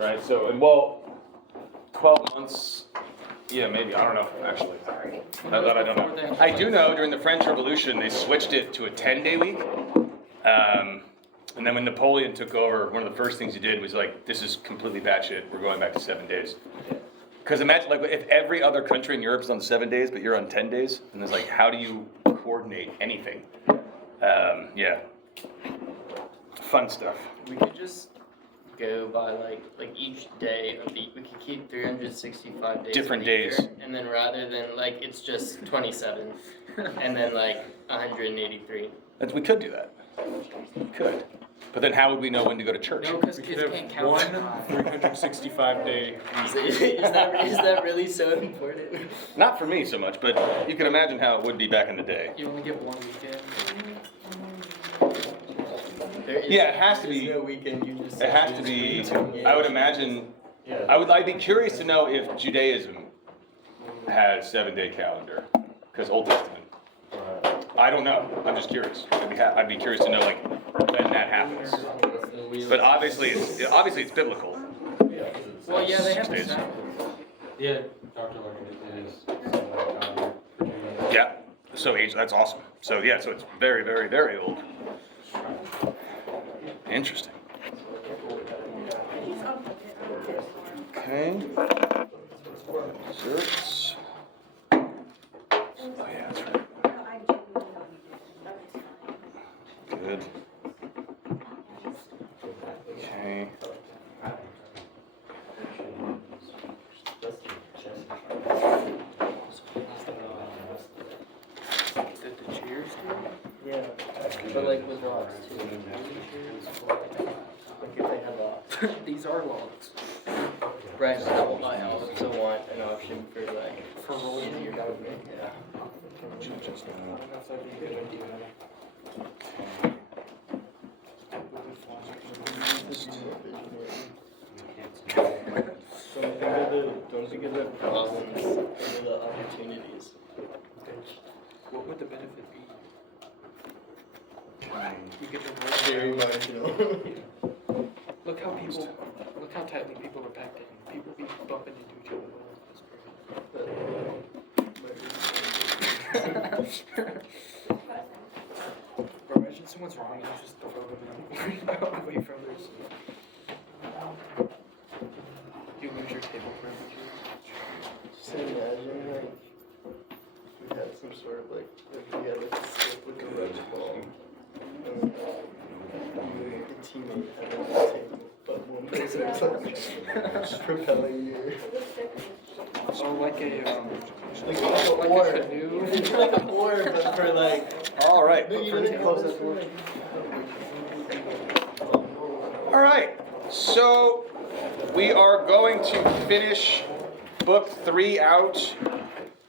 right? So, and well, 12 months, yeah, maybe, I don't know, actually. That I don't know. I do know during the French Revolution, they switched it to a 10-day week. And then when Napoleon took over, one of the first things he did was like, this is completely batshit, we're going back to 7 days. Because imagine, like, if every other country in Europe is on 7 days, but you're on 10 days, and it's like, how do you coordinate anything? Yeah. Fun stuff. We could just go by like each day of the, we could keep 365 days. Different of the days. Year, and then rather than like, it's just 27, and then like 183. We could do that. We could. But then how would we know when to go to church? No, because We kids could can't have count. one 365-day. Is that really so important? Not for me so much, but you can imagine how it would be back in the day. You only get one weekend. Yeah, it has to be. No weekend, you just It has to be, I would imagine, I'd be curious to know if Judaism has 7-day calendar, because Old Testament. I don't know, I'm just curious. I'd be curious to know like when that happens. But obviously it's biblical. Well, yeah, they have 6 the days. Sabbath. Yeah, Dr. Logan, it is. Yeah, so that's awesome. So yeah, so it's very, very, very old. Interesting. Okay. Desserts. Oh yeah, that's right. Good. Okay. The chairs too? Yeah, but like with locks too. Like if they have locks. These are logs. Right, but I also want an option for like, For rolling in your government, yeah. Don't think of the problems, think of the opportunities. What would the benefit be? You get to Very roll down. marginal. Look how tightly people are packed in. People be bumping into each other. That's crazy. Bro, imagine someone's wrong and you just throw them away from others. You lose your table privileges. Just imagine like we had some sort of like we had like a skip with the rugby ball. And the teammate had like a table, but one person was like propelling you. Oh, like a Like like oar. a canoe. Like an oar, but for like. All right. No, you didn't close that door. All right. So we are going to finish book 3 out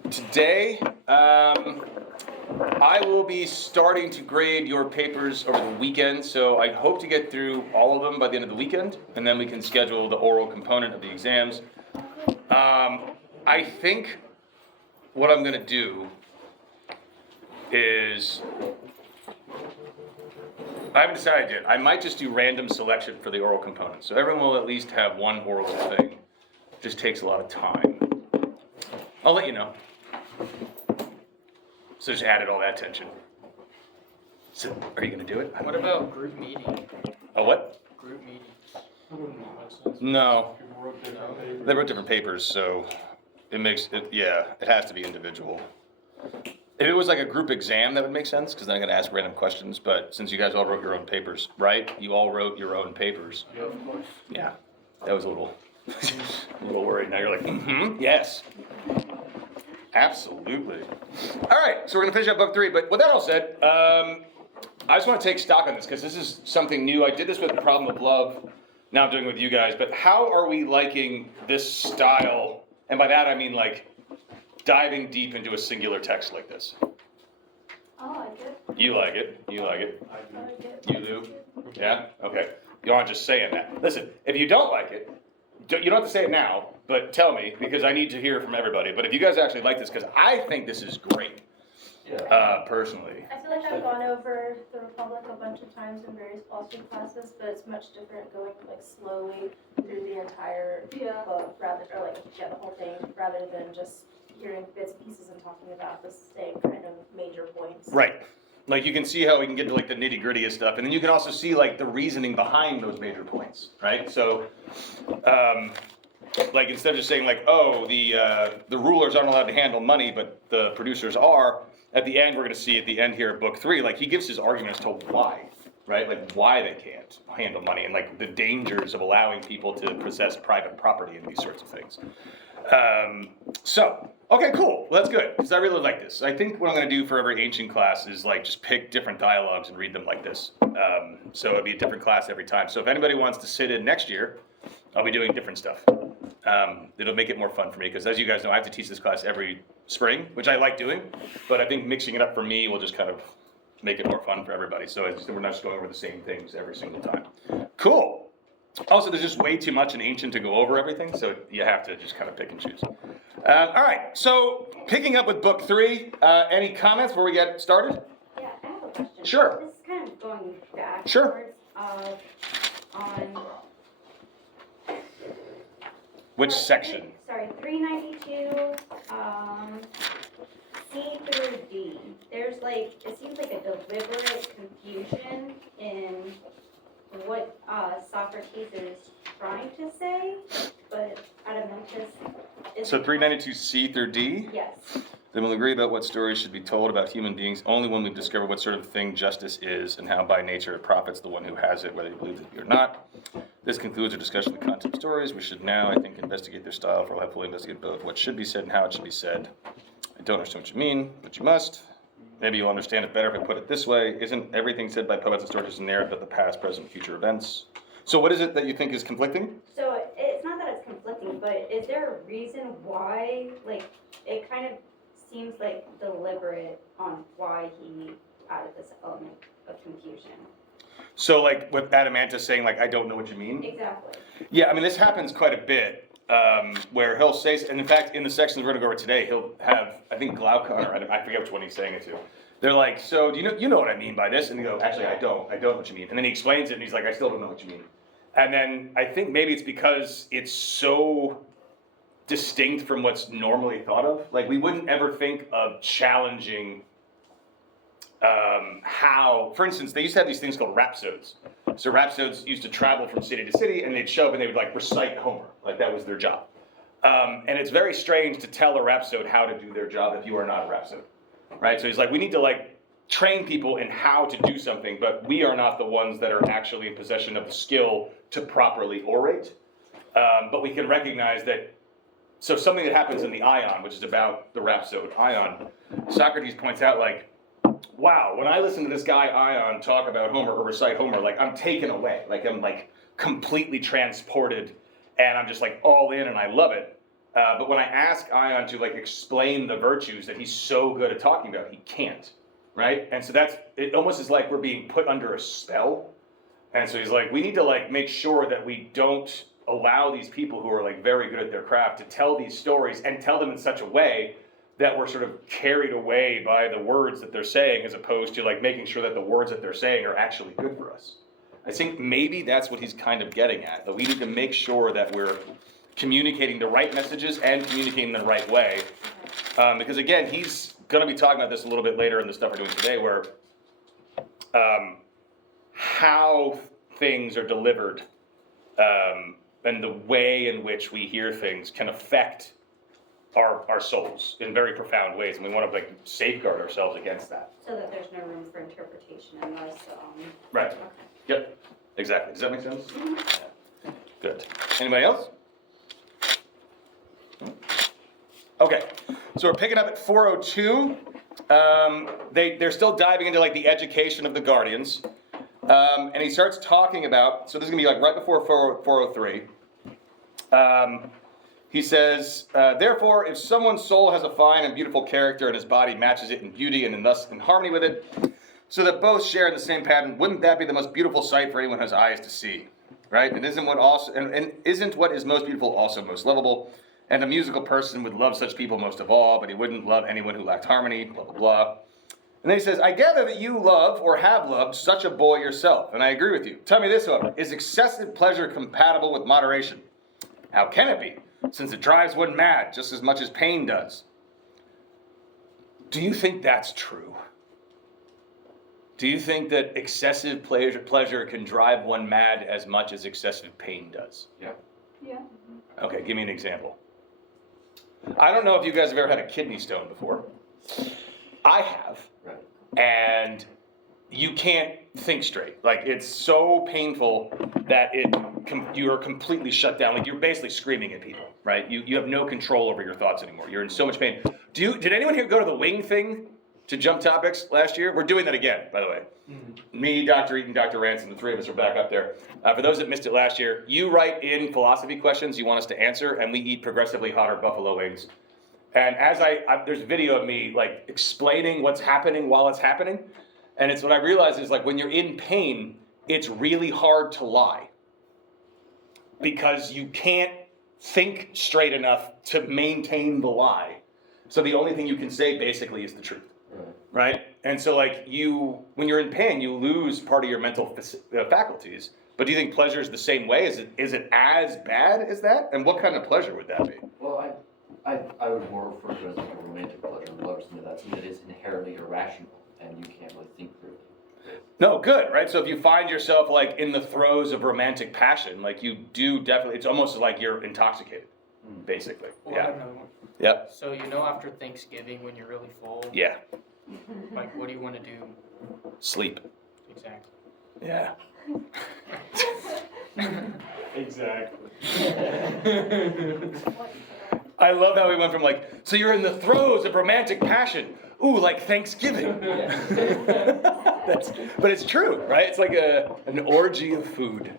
today. I will be starting to grade your papers over the weekend, so I hope to get through all of them by the end of the weekend, and then we can schedule the oral component of the exams. I think what I'm going to do is, I haven't decided yet. I might just do random selection for the oral component, so everyone will at least have one oral thing. It just takes a lot of time. I'll let you know. So just added all that tension. So, are you going to do it? What about group meeting? A what? Group meeting. No. They wrote different papers, so it makes it, yeah, it has to be individual. If it was like a group exam, that would make sense, because then I'm going to ask random questions, but since you guys all wrote your own papers, right? You all wrote your own papers. Yeah, of course. Yeah, that was a little worried. Now you're like, yes. Absolutely. All right, so we're going to finish up book 3, but with that all said, I just want to take stock on this, because this is something new. I did this with The Problem of Love, now I'm doing it with you guys, but how are we liking this style? And by that I mean like diving deep into a singular text like this. I like it. You like it, you like it, I like it. you do? Yeah? Okay. You aren't just saying that. Listen, if you don't like it, you don't have to say it now, but tell me, because I need to hear from everybody. But if you guys actually like this, because I think this is great, personally. I feel like I've gone over the Republic a bunch of times in various philosophy classes, but it's much different going like slowly through the entire book rather, or like, yeah, the whole thing, rather than just hearing bits and pieces and talking about the same kind of major points. Right. Like you can see how we can get to like the nitty gritty of stuff, and then you can also see like the reasoning behind those major points, right? So, like instead of just saying like, oh, the rulers aren't allowed to handle money, but the producers are. At the end, we're going to see at the end here of book 3, like he gives his argument as to why, right? Like why they can't handle money and like the dangers of allowing people to possess private property and these sorts of things. So, okay, cool. Well, that's good, because I really like this. I think what I'm going to do for every ancient class is like just pick different dialogues and read them like this. So it'll be a different class every time. So if anybody wants to sit in next year, I'll be doing different stuff. It'll make it more fun for me, because as you guys know, I have to teach this class every spring, which I like doing, but I think mixing it up for me will just kind of make it more fun for everybody. So we're not just going over the same things every single time. Cool. Also, there's just way too much in ancient to go over everything, so you have to just kind of pick and choose. All right, so picking up with book 3, any comments before we get started? Yeah, I have a question. Sure. This is kind of going back. Sure. On. Which section? Sorry, 392, C through D. There's like, it seems like a deliberate confusion in what Socrates is trying to say, but Adeimantus is. So 392C through D? Yes. Then we'll agree about what stories should be told about human beings only when we discover what sort of thing justice is and how by nature it profits the one who has it, whether you believe it or not. This concludes our discussion of the content of stories. We should now, I think, investigate their style, for we'll have fully investigated both what should be said and how it should be said. I don't understand what you mean, but you must. Maybe you'll understand it better if I put it this way. Isn't everything said by poets and stories a narrative of the past, present, future events? So what is it that you think is conflicting? So it's not that it's conflicting, but is there a reason why, like, it kind of seems like deliberate on why he added this element of confusion? So like with Adeimantus saying like, I don't know what you mean? Exactly. Yeah, I mean, this happens quite a bit, where he'll say, and in fact, in the sections we're gonna go over today, he'll have, I think Glaucon, or I forget which one he's saying it to. They're like, so do you know what I mean by this? And he goes, actually, I don't know what you mean. And then he explains it, and he's like, I still don't know what you mean. And then I think maybe it's because it's so distinct from what's normally thought of. Like, we wouldn't ever think of challenging how, for instance, they used to have these things called rhapsodes. So rhapsodes used to travel from city to city, and they'd show up and they would like recite Homer, like that was their job. And it's very strange to tell a rhapsode how to do their job if you are not a rhapsode, right? So he's like, we need to like train people in how to do something, but we are not the ones that are actually in possession of the skill to properly orate. But we can recognize that. So something that happens in the Ion, which is about the rhapsode Ion, Socrates points out like, wow, when I listen to this guy Ion talk about Homer or recite Homer, like I'm taken away, like I'm like completely transported, and I'm just like all in, and I love it. But when I ask Ion to like explain the virtues that he's so good at talking about, he can't, right? And so that's, it almost is like we're being put under a spell. And so he's like, we need to like make sure that we don't allow these people who are like very good at their craft to tell these stories and tell them in such a way that we're sort of carried away by the words that they're saying, as opposed to like making sure that the words that they're saying are actually good for us. I think maybe that's what he's kind of getting at, that we need to make sure that we're communicating the right messages and communicating the right way. Because again, he's going to be talking about this a little bit later in the stuff we're doing today, where how things are delivered and the way in which we hear things can affect our souls in very profound ways, and we want to like safeguard ourselves against that. So that there's no room for interpretation unless, Right. okay. Yep. Exactly. Does that make sense? Good. Anybody else? Okay. So we're picking up at 402. They're still diving into like the education of the guardians, and he starts talking about. So this is gonna be like right before 403. He says, therefore, if someone's soul has a fine and beautiful character and his body matches it in beauty and thus in harmony with it, so that both share in the same pattern, wouldn't that be the most beautiful sight for anyone who has eyes to see, right? And isn't what is most beautiful also most lovable? And a musical person would love such people most of all, but he wouldn't love anyone who lacked harmony, blah, blah, blah. And then he says, I gather that you love or have loved such a boy yourself, and I agree with you. Tell me this, however, is excessive pleasure compatible with moderation? How can it be? Since it drives one mad just as much as pain does. Do you think that's true? Do you think that excessive pleasure can drive one mad as much as excessive pain does? Yeah. Yeah. Okay, give me an example. I don't know if you guys have ever had a kidney stone before. I have. Right. And you can't think straight. Like, it's so painful that you are completely shut down. Like, you're basically screaming at people, right? You have no control over your thoughts anymore. You're in so much pain. Did anyone here go to the wing thing to Jump Topics last year? We're doing that again, by the way. Me, Dr. Eaton, Dr. Ransom, the three of us are back up there. For those that missed it last year, you write in philosophy questions you want us to answer, and we eat progressively hotter buffalo wings. And as there's a video of me like explaining what's happening while it's happening, and it's what I realize is like when you're in pain, it's really hard to lie because you can't think straight enough to maintain the lie. So the only thing you can say basically is the truth. Right? And so like when you're in pain, you lose part of your mental faculties. But do you think pleasure is the same way? Is it as bad as that? And what kind of pleasure would that be? Well, I would more refer to it as like a romantic pleasure. Pleasure to me, that's something that is inherently irrational, and you can't really think through it. No, good, right? So if you find yourself like in the throes of romantic passion, like you do definitely, it's almost like you're intoxicated, basically. Well, I Yeah. have another one. Yep. So you know after Thanksgiving when you're really full, Yeah. like what do you want to do Sleep. exactly? Yeah. Exactly. I love how we went from like, so you're in the throes of romantic passion. Ooh, like Thanksgiving. But it's true, right? It's like an orgy of food.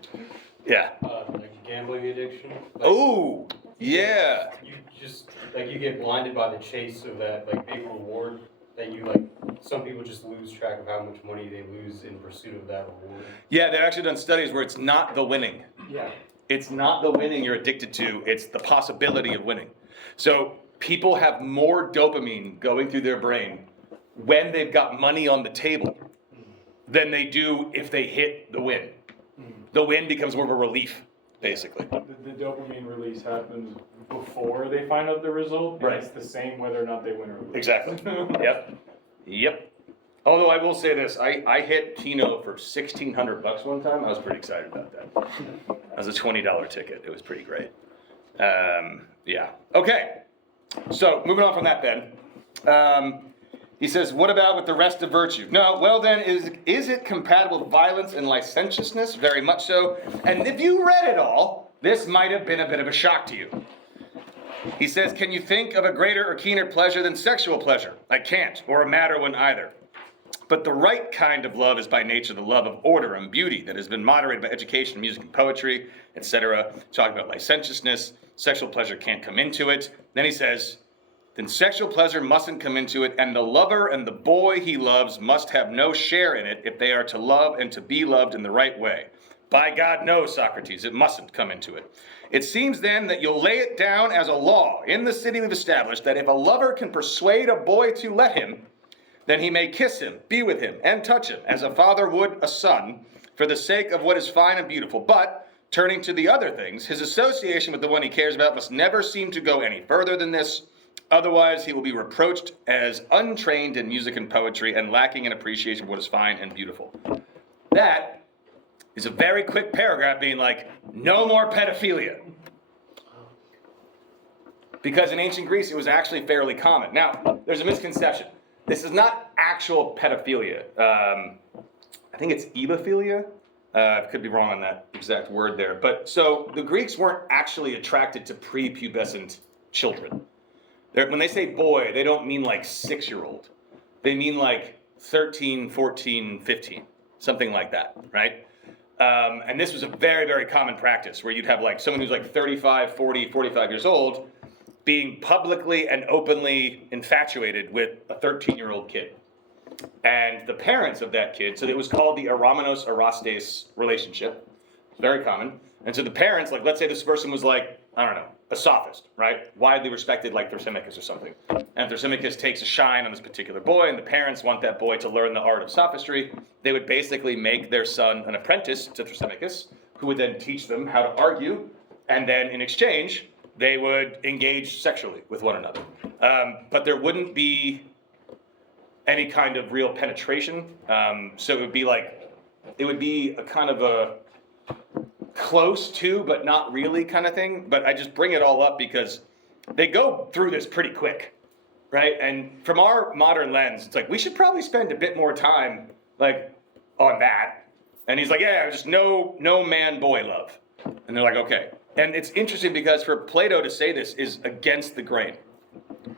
Yeah. Like gambling addiction. Like, Oh, yeah. You just, like, you get blinded by the chase of that, like, big reward that you, like, some people just lose track of how much money they lose in pursuit of that reward. Yeah, they've actually done studies where it's not the winning. Yeah. It's not the winning you're addicted to, it's the possibility of winning. So people have more dopamine going through their brain when they've got money on the table than they do if they hit the win. The win becomes more of a relief, basically. The dopamine release happens before they find out the result. And Right. It's the same whether or not they win or lose. Exactly. Yep. Although I will say this, I hit Keno for $1,600 one time. I was pretty excited about that. That was a $20 ticket. It was pretty great. Yeah. Okay. So moving on from that then. He says, what about with the rest of virtue? No, well then, is it compatible with violence and licentiousness? Very much so. And if you read it all, this might have been a bit of a shock to you. He says, can you think of a greater or keener pleasure than sexual pleasure? I can't, or a madder one either. But the right kind of love is by nature the love of order and beauty that has been moderated by education, music, and poetry, etc. Talking about licentiousness, sexual pleasure can't come into it. Then he says, then sexual pleasure mustn't come into it, and the lover and the boy he loves must have no share in it if they are to love and to be loved in the right way. By God, no, Socrates, it mustn't come into it. It seems then that you'll lay it down as a law in the city we've established that if a lover can persuade a boy to let him, then he may kiss him, be with him, and touch him, as a father would a son, for the sake of what is fine and beautiful. But, turning to the other things, his association with the one he cares about must never seem to go any further than this. Otherwise, he will be reproached as untrained in music and poetry and lacking in appreciation of what is fine and beautiful. That is a very quick paragraph being like, no more pedophilia. Because in ancient Greece, it was actually fairly common. Now, there's a misconception. This is not actual pedophilia. I think it's ebophilia. I could be wrong on that exact word there. But so the Greeks weren't actually attracted to prepubescent children. When they say boy, they don't mean like 6-year-old. They mean like 13, 14, 15, something like that, right? And this was a very, very common practice where you'd have like someone who's like 35, 40, 45 years old being publicly and openly infatuated with a 13-year-old kid. And the parents of that kid, so it was called the Aramenos Erastes relationship. It's very common. And so the parents, like let's say this person was like, I don't know, a sophist, right? Widely respected like Thrasymachus or something. And Thrasymachus takes a shine on this particular boy, and the parents want that boy to learn the art of sophistry. They would basically make their son an apprentice to Thrasymachus, who would then teach them how to argue and then in exchange, they would engage sexually with one another. But there wouldn't be any kind of real penetration. So it would be a kind of a close to, but not really kind of thing. But I just bring it all up because they go through this pretty quick, right? And from our modern lens, it's like, we should probably spend a bit more time like on that. And he's like, yeah, just no man-boy love. And they're like, okay. And it's interesting because for Plato to say this is against the grain.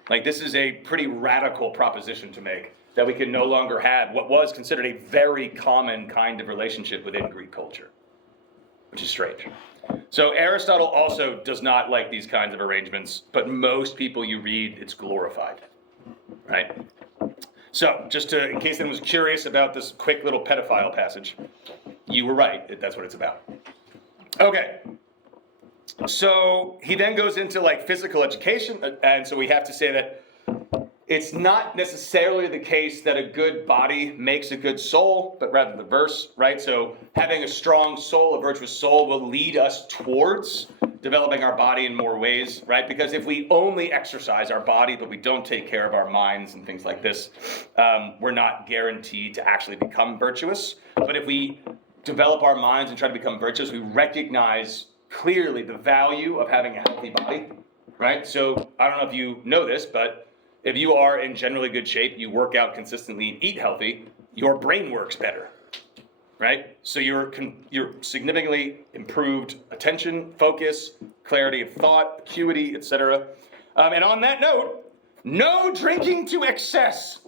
Like, this is a pretty radical proposition to make, that we can no longer have what was considered a very common kind of relationship within Greek culture, which is strange. So Aristotle also does not like these kinds of arrangements, but most people you read, it's glorified, right? So just in case anyone was curious about this quick little pedophile passage, you were right, that's what it's about. Okay. So he then goes into like physical education, and so we have to say that it's not necessarily the case that a good body makes a good soul, but rather the reverse, right? So having a strong soul, a virtuous soul, will lead us towards developing our body in more ways, right? Because if we only exercise our body, but we don't take care of our minds and things like this, we're not guaranteed to actually become virtuous. But if we develop our minds and try to become virtuous, we recognize clearly the value of having a healthy body, right? So I don't know if you know this, but if you are in generally good shape, you work out consistently and eat healthy, your brain works better, right? So you're significantly improved attention, focus, clarity of thought, acuity, etc. And on that note, no drinking to excess.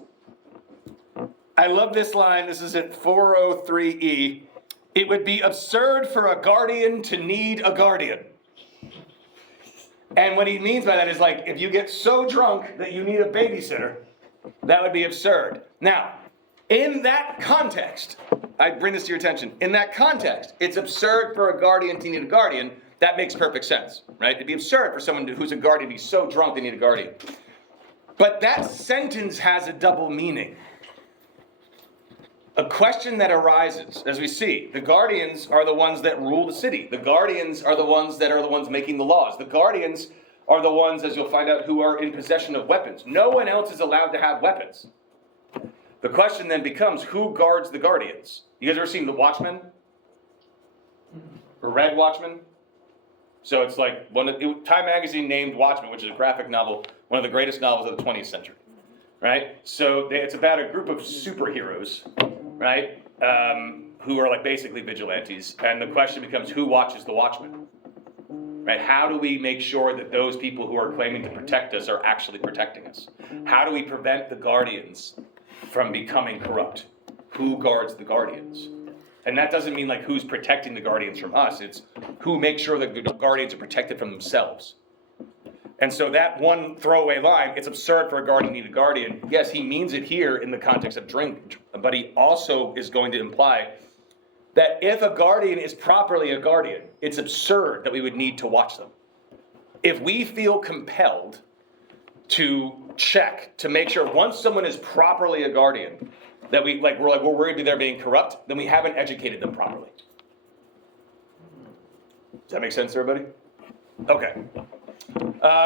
I love this line. This is at 403E. It would be absurd for a guardian to need a guardian. And what he means by that is like, if you get so drunk that you need a babysitter, that would be absurd. Now, in that context, I bring this to your attention. In that context, it's absurd for a guardian to need a guardian. That makes perfect sense, right? It'd be absurd for someone who's a guardian to be so drunk they need a guardian. But that sentence has a double meaning. A question that arises, as we see, the guardians are the ones that rule the city. The guardians are the ones making the laws. The guardians are the ones, as you'll find out, who are in possession of weapons. No one else is allowed to have weapons. The question then becomes, who guards the guardians? You guys ever seen The Watchmen? Or read Watchmen? So it's like, Time Magazine named Watchmen, which is a graphic novel, one of the greatest novels of the 20th century. Right? So it's about a group of superheroes, right? Who are like basically vigilantes. And the question becomes, who watches the Watchmen? Right? How do we make sure that those people who are claiming to protect us are actually protecting us? How do we prevent the guardians from becoming corrupt? Who guards the guardians? And that doesn't mean like who's protecting the guardians from us. It's who makes sure that the guardians are protected from themselves. And so that one throwaway line, it's absurd for a guardian to need a guardian. Yes, he means it here in the context of drink, but he also is going to imply that if a guardian is properly a guardian, it's absurd that we would need to watch them. If we feel compelled to check, to make sure once someone is properly a guardian, that we're worried they're being corrupt, then we haven't educated them properly. Does that make sense to everybody? Okay.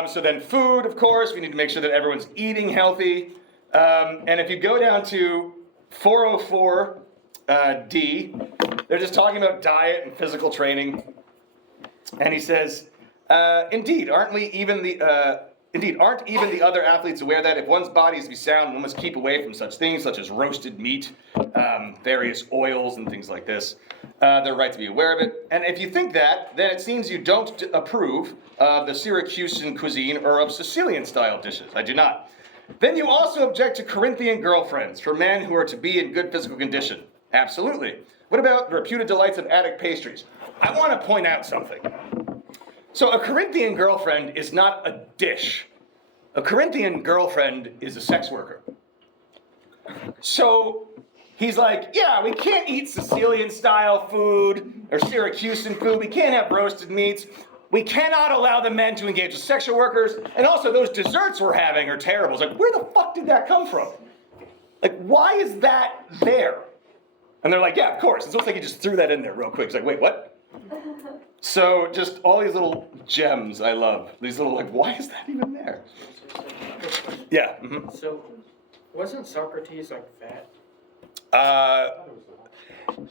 So then food, of course, we need to make sure that everyone's eating healthy. And if you go down to 404D, they're just talking about diet and physical training. And he says, indeed, aren't even the other athletes aware that if one's body is to be sound, one must keep away from such things, such as roasted meat, various oils and things like this. They're right to be aware of it. And if you think that, then it seems you don't approve of the Syracusan cuisine or of Sicilian-style dishes. I do not. Then you also object to Corinthian girlfriends for men who are to be in good physical condition. Absolutely. What about the reputed delights of Attic pastries? I want to point out something. So a Corinthian girlfriend is not a dish. A Corinthian girlfriend is a sex worker. So he's like, yeah, we can't eat Sicilian-style food or Syracusan food. We can't have roasted meats. We cannot allow the men to engage with sexual workers. And also those desserts we're having are terrible. It's like, where the fuck did that come from? Like, why is that there? And they're like, yeah, of course. It's almost like he just threw that in there real quick. It's like, wait, what? So just all these little gems I love. These little, like, why is that even there? Yeah. Mhm. So, wasn't Socrates like fat?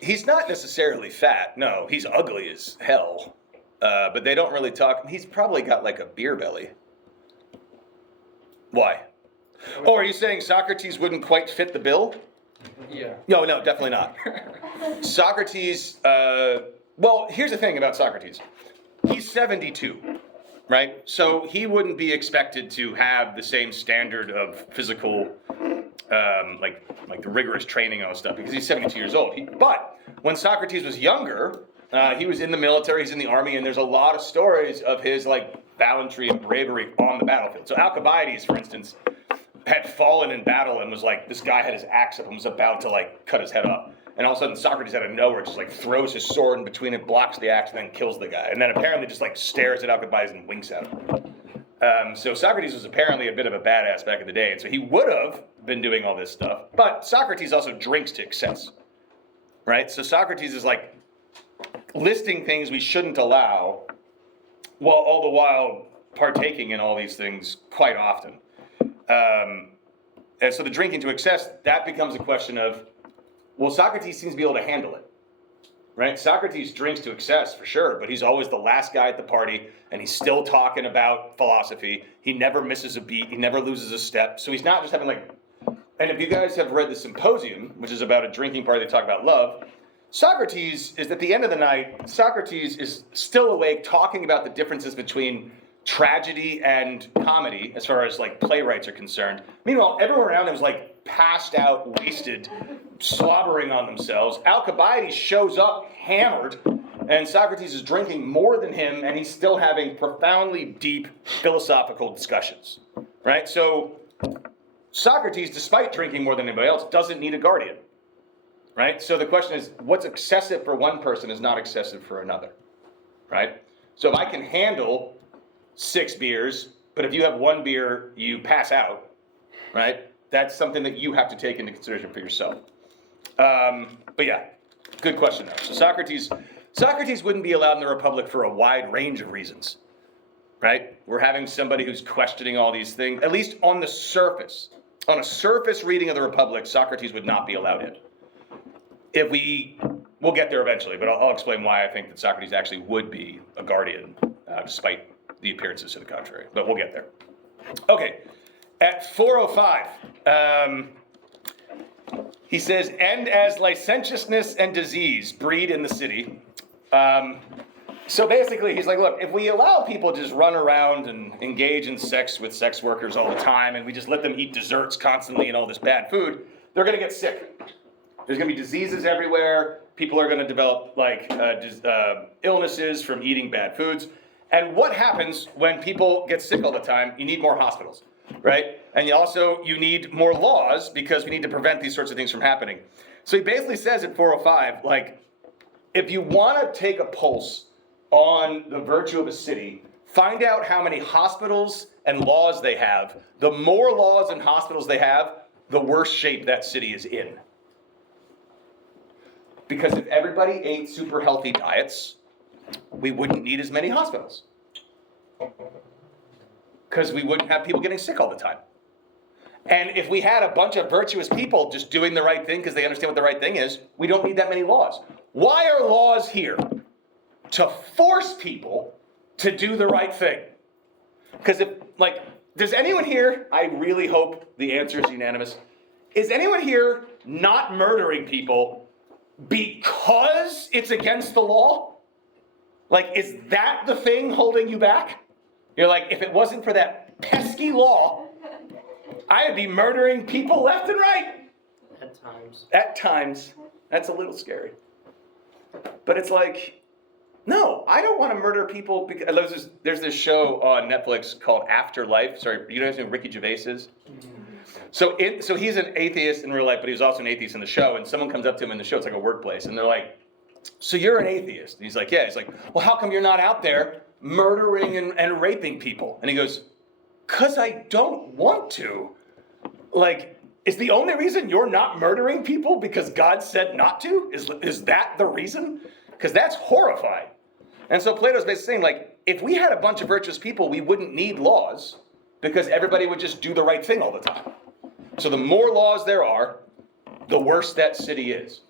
He's not necessarily fat. No, he's ugly as hell. But they don't really talk. He's probably got like a beer belly. Why? Oh, are you saying Socrates wouldn't quite fit the bill? Yeah. No, definitely not. Socrates, well, here's the thing about Socrates. He's 72, right? So he wouldn't be expected to have the same standard of physical, like the rigorous training and all this stuff, because he's 72 years old. But when Socrates was younger, he was in the military, he's in the army, and there's a lot of stories of his like gallantry and bravery on the battlefield. So Alcibiades, for instance, had fallen in battle and was like, this guy had his axe up and was about to like cut his head off. And all of a sudden Socrates out of nowhere just like throws his sword in between it, blocks the axe, and then kills the guy. And then apparently just like stares at Alcibiades and winks at him. So Socrates was apparently a bit of a badass back in the day. And so he would have been doing all this stuff. But Socrates also drinks to excess, right? So Socrates is like listing things we shouldn't allow while all the while partaking in all these things quite often. And so the drinking to excess, that becomes a question of, well, Socrates seems to be able to handle it, right? Socrates drinks to excess for sure, but he's always the last guy at the party, and he's still talking about philosophy. He never misses a beat. He never loses a step. So he's not just having like, and if you guys have read the Symposium, which is about a drinking party, they talk about love, Socrates is, at the end of the night, Socrates is still awake talking about the differences between tragedy and comedy as far as like playwrights are concerned. Meanwhile, everyone around him is like passed out, wasted, slobbering on themselves. Alcibiades shows up hammered, and Socrates is drinking more than him, and he's still having profoundly deep philosophical discussions, right? So Socrates, despite drinking more than anybody else, doesn't need a guardian, right? So the question is, what's excessive for one person is not excessive for another, right? So if I can handle 6 beers, but if you have 1 beer, you pass out, right? That's something that you have to take into consideration for yourself. But yeah, good question though. So Socrates wouldn't be allowed in the Republic for a wide range of reasons, right? We're having somebody who's questioning all these things, at least on the surface. On a surface reading of the Republic, Socrates would not be allowed in. We'll get there eventually, but I'll explain why I think that Socrates actually would be a guardian, despite the appearances to the contrary, but we'll get there. Okay, at 4:05, he says, and as licentiousness and disease breed in the city. So basically, he's like, look, if we allow people to just run around and engage in sex with sex workers all the time, and we just let them eat desserts constantly and all this bad food, they're going to get sick. There's going to be diseases everywhere. People are going to develop like illnesses from eating bad foods. And what happens when people get sick all the time? You need more hospitals, right? And you need more laws because we need to prevent these sorts of things from happening. So he basically says at 4:05, like, if you want to take a pulse on the virtue of a city, find out how many hospitals and laws they have. The more laws and hospitals they have, the worse shape that city is in. Because if everybody ate super healthy diets, we wouldn't need as many hospitals. Because we wouldn't have people getting sick all the time. And if we had a bunch of virtuous people just doing the right thing because they understand what the right thing is, we don't need that many laws. Why are laws here? To force people to do the right thing. Because does anyone here, I really hope the answer is unanimous, is anyone here not murdering people because it's against the law? Like, is that the thing holding you back? You're like, if it wasn't for that pesky law, I'd be murdering people left and right. At times. At times. That's a little scary. But it's like, no, I don't want to murder people because there's this show on Netflix called Afterlife. Sorry, you guys know who Ricky Gervais is? So he's an atheist in real life, but he's also an atheist in the show. And someone comes up to him in the show, it's like a workplace, and they're like, so you're an atheist? And he's like, yeah. He's like, well, how come you're not out there murdering and raping people? And he goes, because I don't want to. Like, is the only reason you're not murdering people because God said not to? Is that the reason? Because that's horrifying. And so Plato's basically saying, like, if we had a bunch of virtuous people, we wouldn't need laws because everybody would just do the right thing all the time. So the more laws there are, the worse that city is.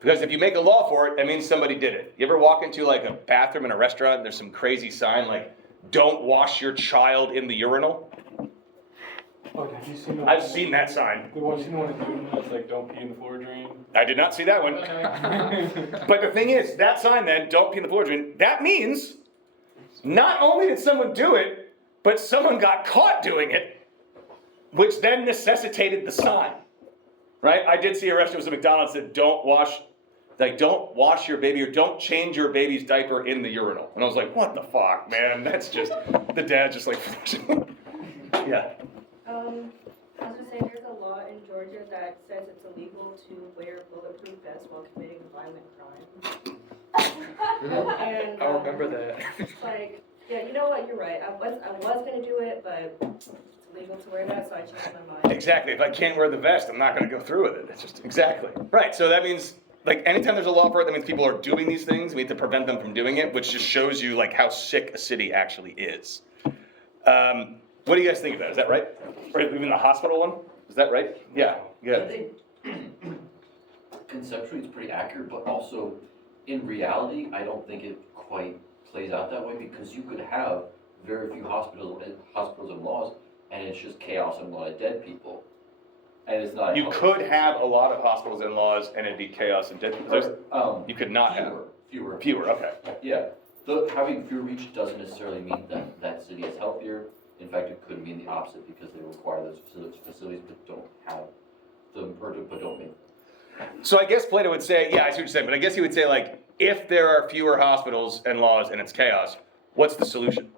Because if you make a law for it, that means somebody did it. You ever walk into like a bathroom in a restaurant and there's some crazy sign like, don't wash your child in the urinal? Oh, have you seen the one? I've seen that sign. The one, seen the one in Newton that's like, don't pee in the floor drain? I did not see that one. But the thing is, that sign then, don't pee in the floor drain, that means not only did someone do it, but someone got caught doing it, which then necessitated the sign. Right? I did see a restaurant with a McDonald's that don't wash your baby or don't change your baby's diaper in the urinal. And I was like, what the fuck, man? That's just, the dad just like, yeah. I was gonna say, there's a law in Georgia that says it's illegal to wear bulletproof vests while committing violent crime. And, I'll remember that. like, yeah, you know what, you're right, I was gonna do it, but it's illegal to wear that, so I changed my mind. Exactly. If I can't wear the vest, I'm not going to go through with it. It's just, exactly. Right. So that means, like, anytime there's a law for it, that means people are doing these things. We need to prevent them from doing it, which just shows you, like, how sick a city actually is. What do you guys think of that? Is that right? Or even the hospital one? Is that right? Yeah. I Yeah. think conceptually it's pretty accurate, but also in reality, I don't think it quite plays out that way because you could have very few hospitals and laws, and it's just chaos and a lot of dead people. And it's not. You could have a lot of hospitals and laws, and it'd be chaos and death. You could not have. Fewer. Fewer, okay. Yeah. Having fewer each doesn't necessarily mean that that city is healthier. In fact, it could mean the opposite because they require those facilities but don't have them, but don't make them. So I guess Plato would say, yeah, I see what you're saying, but I guess he would say, like, if there are fewer hospitals and laws and it's chaos, what's the solution?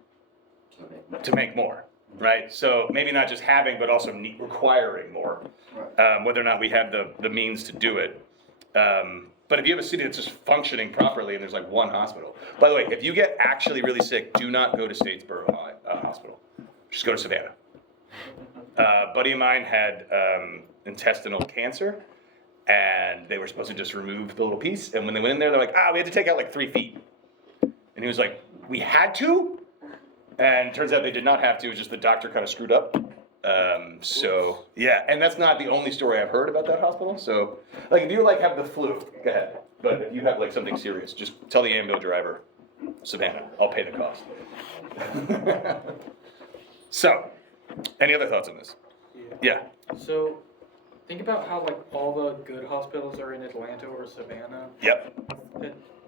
To make more, right? So maybe not just having, but also requiring more, whether or not we have the means to do it. But if you have a city that's just functioning properly and there's like one hospital. By the way, if you get actually really sick, do not go to Statesboro Hospital. Just go to Savannah. A buddy of mine had intestinal cancer, and they were supposed to just remove the little piece. And when they went in there, they're like, we had to take out like 3 feet. And he was like, we had to? And turns out they did not have to, it was just the doctor kind of screwed up. So, yeah, and that's not the only story I've heard about that hospital. So, like, if you like have the flu, go ahead. But if you have like something serious, just tell the ambulance driver, Savannah, I'll pay the cost. So, any other thoughts on this? Yeah. So, think about how like all the good hospitals are in Atlanta or Savannah. Yep.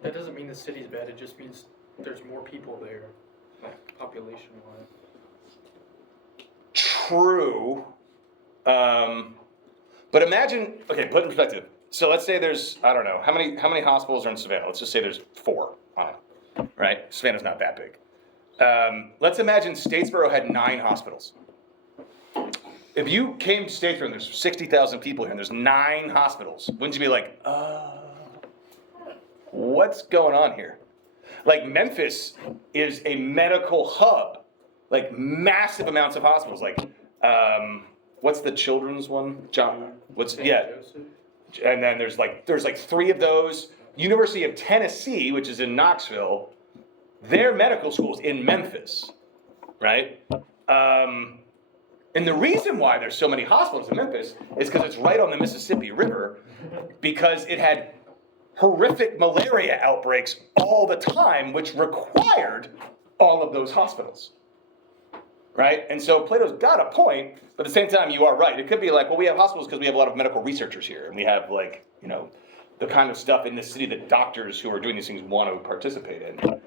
That doesn't mean the city's bad, it just means there's more people there, like population-wise. True. But imagine, okay, put it in perspective. So let's say there's, I don't know, how many hospitals are in Savannah? Let's just say there's 4 on it, right? Savannah's not that big. Let's imagine Statesboro had 9 hospitals. If you came to Statesboro and there's 60,000 people here and there's 9 hospitals, wouldn't you be like, what's going on here? Like Memphis is a medical hub, like massive amounts of hospitals. Like, what's the children's one? John, Joseph? And then there's like 3 of those. University of Tennessee, which is in Knoxville, their medical school's in Memphis, right? And the reason why there's so many hospitals in Memphis is because it's right on the Mississippi River, because it had horrific malaria outbreaks all the time, which required all of those hospitals, right? And so Plato's got a point, but at the same time, you are right. It could be like, well, we have hospitals because we have a lot of medical researchers here, and we have like, the kind of stuff in the city that doctors who are doing these things want to participate in.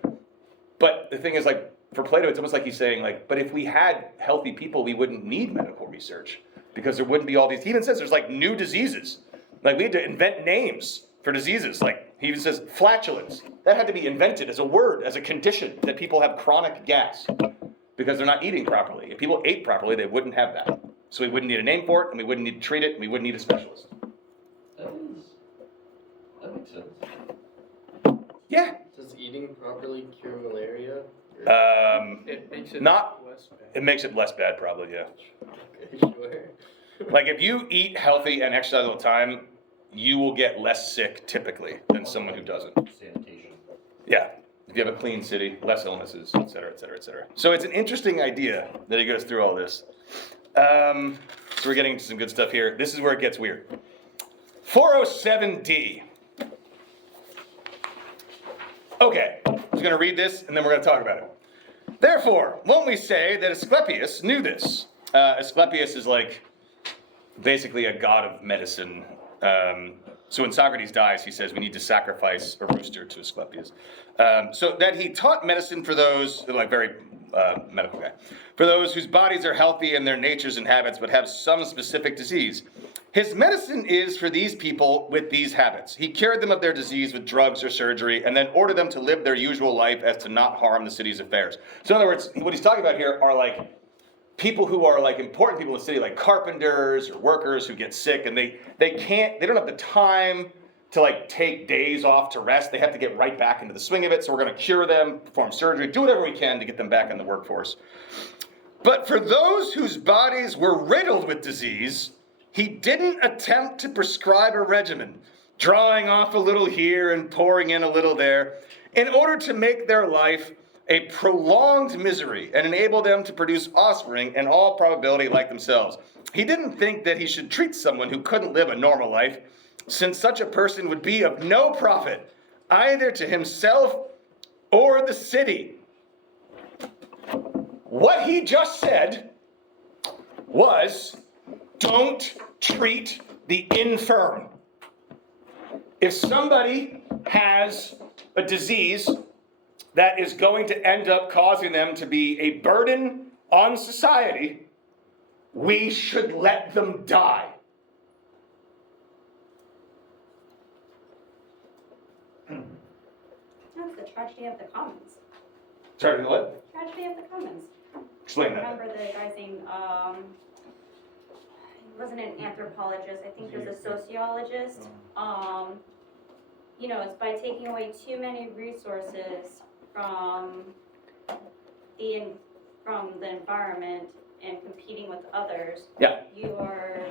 But the thing is, like, for Plato, it's almost like he's saying, like, but if we had healthy people, we wouldn't need medical research, because there wouldn't be all these, he even says there's like new diseases. Like, we had to invent names for diseases. Like, he even says flatulence. That had to be invented as a word, as a condition, that people have chronic gas because they're not eating properly. If people ate properly, they wouldn't have that. So we wouldn't need a name for it, and we wouldn't need to treat it, and we wouldn't need a specialist. That makes sense. Yeah. Does eating properly cure malaria? It makes it Not- less bad. It makes it less bad, probably, yeah. Okay, sure. Like, if you eat healthy and exercise all the time, you will get less sick typically than someone who doesn't. Sanitation. Yeah. If you have a clean city, less illnesses, et cetera, et cetera, et cetera. So it's an interesting idea that he goes through all this. So we're getting into some good stuff here. This is where it gets weird. 407D. Okay, I'm just going to read this and then we're going to talk about it. Therefore, won't we say that Asclepius knew this? Asclepius is like basically a god of medicine. So when Socrates dies, he says we need to sacrifice a rooster to Asclepius. So that he taught medicine for those, like very medical guy, for those whose bodies are healthy in their natures and habits but have some specific disease. His medicine is for these people with these habits. He cured them of their disease with drugs or surgery and then ordered them to live their usual life as to not harm the city's affairs. So in other words, what he's talking about here are like people who are like important people in the city, like carpenters or workers who get sick and they don't have the time to like take days off to rest. They have to get right back into the swing of it. So we're going to cure them, perform surgery, do whatever we can to get them back in the workforce. But for those whose bodies were riddled with disease, he didn't attempt to prescribe a regimen, drawing off a little here and pouring in a little there, in order to make their life a prolonged misery and enable them to produce offspring in all probability like themselves. He didn't think that he should treat someone who couldn't live a normal life, since such a person would be of no profit, either to himself or the city. What he just said was, don't treat the infirm. If somebody has a disease that is going to end up causing them to be a burden on society, we should let them die. That's the tragedy of the commons. Sorry, what? Tragedy of the commons. Explain I that. remember the guy's name, he wasn't an anthropologist, I think he was a sociologist. You know, it's by taking away too many resources from the environment and competing with others. Yeah. You are,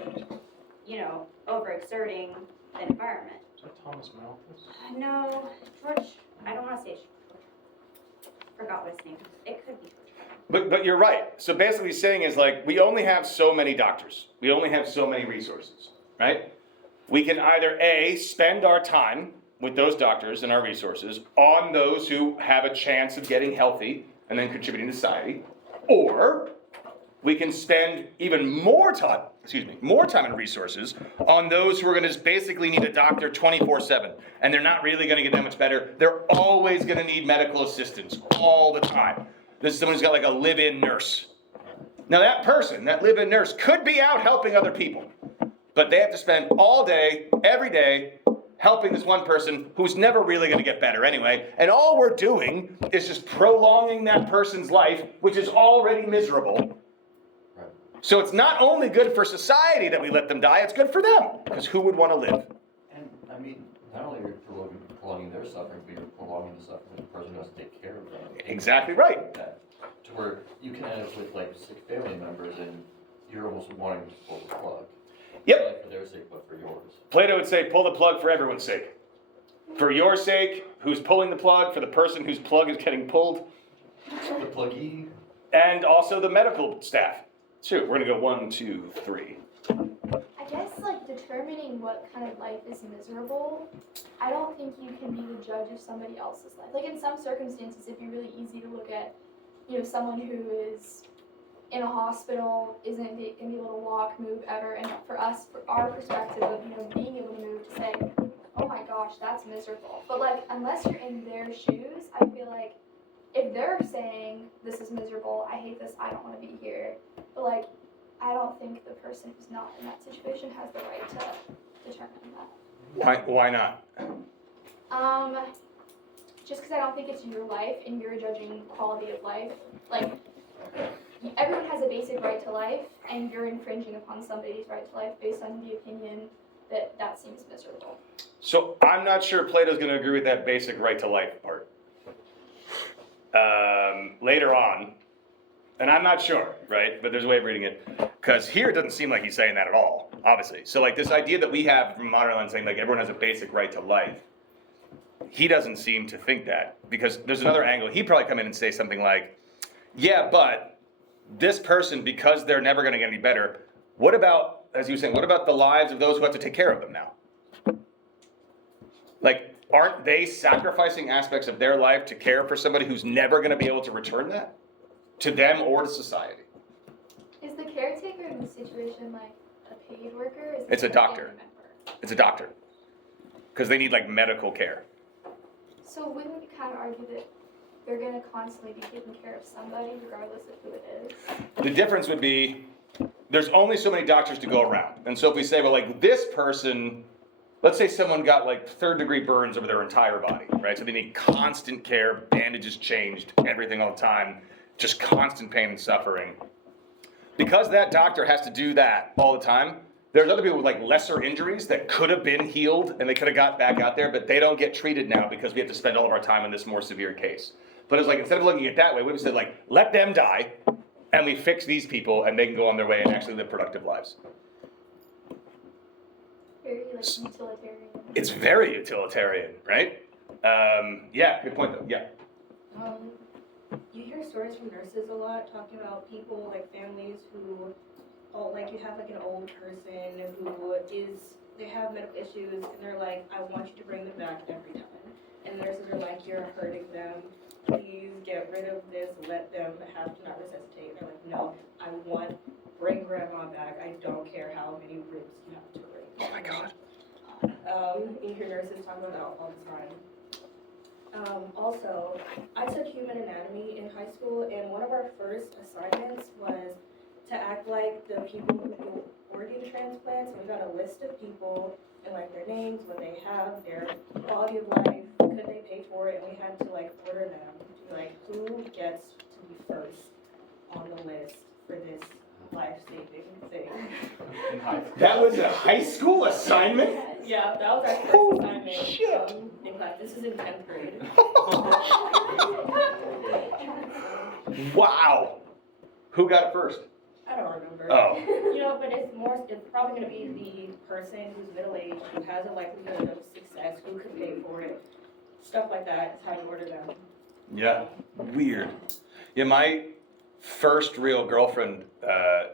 you know, overexerting the environment. Is that Thomas Malthus? No, George, I don't wanna say George. Forgot what his name is. It could be George. But you're right. So basically what he's saying is like, we only have so many doctors. We only have so many resources, right? We can either A, spend our time with those doctors and our resources on those who have a chance of getting healthy and then contributing to society, or we can spend even more time and resources on those who are going to just basically need a doctor 24/7, and they're not really going to get that much better. They're always going to need medical assistance all the time. This is someone who's got like a live-in nurse. Now that person, that live-in nurse, could be out helping other people, but they have to spend all day, every day, helping this one person who's never really going to get better anyway. And all we're doing is just prolonging that person's life, which is already miserable. Right. So it's not only good for society that we let them die, it's good for them. Because who would want to live? And, I mean, not only are you prolonging their suffering, but you're prolonging the suffering of the person who has to take care of them. Exactly right. That, to where you can end up with like sick family members and you're almost wanting to pull the plug. Yep. Not like for their sake, but for yours. Plato would say, pull the plug for everyone's sake. For your sake, who's pulling the plug, for the person whose plug is getting pulled, The pluggy. and also the medical staff. Shoot, we're going to go 1, 2, 3. I guess, like, determining what kind of life is miserable, I don't think you can be the judge of somebody else's life. Like, in some circumstances, it'd be really easy to look at, you know, someone who is in a hospital, isn't gonna be able to walk, move ever, and for us, for our perspective of, you know, being able to move, to say, oh my gosh, that's miserable. But, like, unless you're in their shoes, I feel like if they're saying, this is miserable, I hate this, I don't want to be here, but, like, I don't think the person who's not in that situation has the right to determine that. Why not? Just because I don't think it's your life and you're judging quality of life. Like, everyone has a basic right to life, and you're infringing upon somebody's right to life based on the opinion that seems miserable. So I'm not sure Plato's going to agree with that basic right to life part. Later on, and I'm not sure, right? But there's a way of reading it. Because here it doesn't seem like he's saying that at all, obviously. So like this idea that we have from modern Ireland saying like everyone has a basic right to life, he doesn't seem to think that, because there's another angle. He'd probably come in and say something like, yeah, but this person, because they're never going to get any better, what about, as you were saying, what about the lives of those who have to take care of them now? Like, aren't they sacrificing aspects of their life to care for somebody who's never going to be able to return that to them or to society? Is the caretaker in this situation like a paid worker? Is It's a like doctor. family member? It's a doctor, because they need like medical care. So wouldn't you kind of argue that they're going to constantly be taking care of somebody regardless of who it is? The difference would be there's only so many doctors to go around. And so if we say, well, like this person, let's say someone got like 3rd-degree burns over their entire body, right? So they need constant care, bandages changed, everything all the time, just constant pain and suffering. Because that doctor has to do that all the time, there's other people with like lesser injuries that could have been healed and they could have got back out there, but they don't get treated now because we have to spend all of our time on this more severe case. But it's like, instead of looking at it that way, we would have said like, let them die, and we fix these people and they can go on their way and actually live productive lives. Very like utilitarian. It's very utilitarian, right? Yeah, good point though, yeah. You hear stories from nurses a lot talking about people, like families who, like you have like an old person who they have medical issues and they're like, I want you to bring them back every time. And the nurses are like, you're hurting them. Please get rid of this, let them have to not resuscitate. They're like, no, bring grandma back. I don't care how many ribs you have to bring. Oh my God. You hear nurses talk about that all the time. Also, I took human anatomy in high school, and one of our first assignments was to act like the people who do organ transplants. We got a list of people and like their names, what they have, their quality of life, could they pay for it, and we had to like order them to be like, who gets to be first on the list for this life-saving thing. That was a high school assignment? Yeah, that was our first Holy assignment shit. in class. This is in 10th grade. Wow. Who got it first? I don't remember. Oh. You know, but it's probably going to be the person who's middle-aged, who has a likelihood of success, who could pay for it. Stuff like that is how you order them. Yeah, weird. Yeah, my first real girlfriend,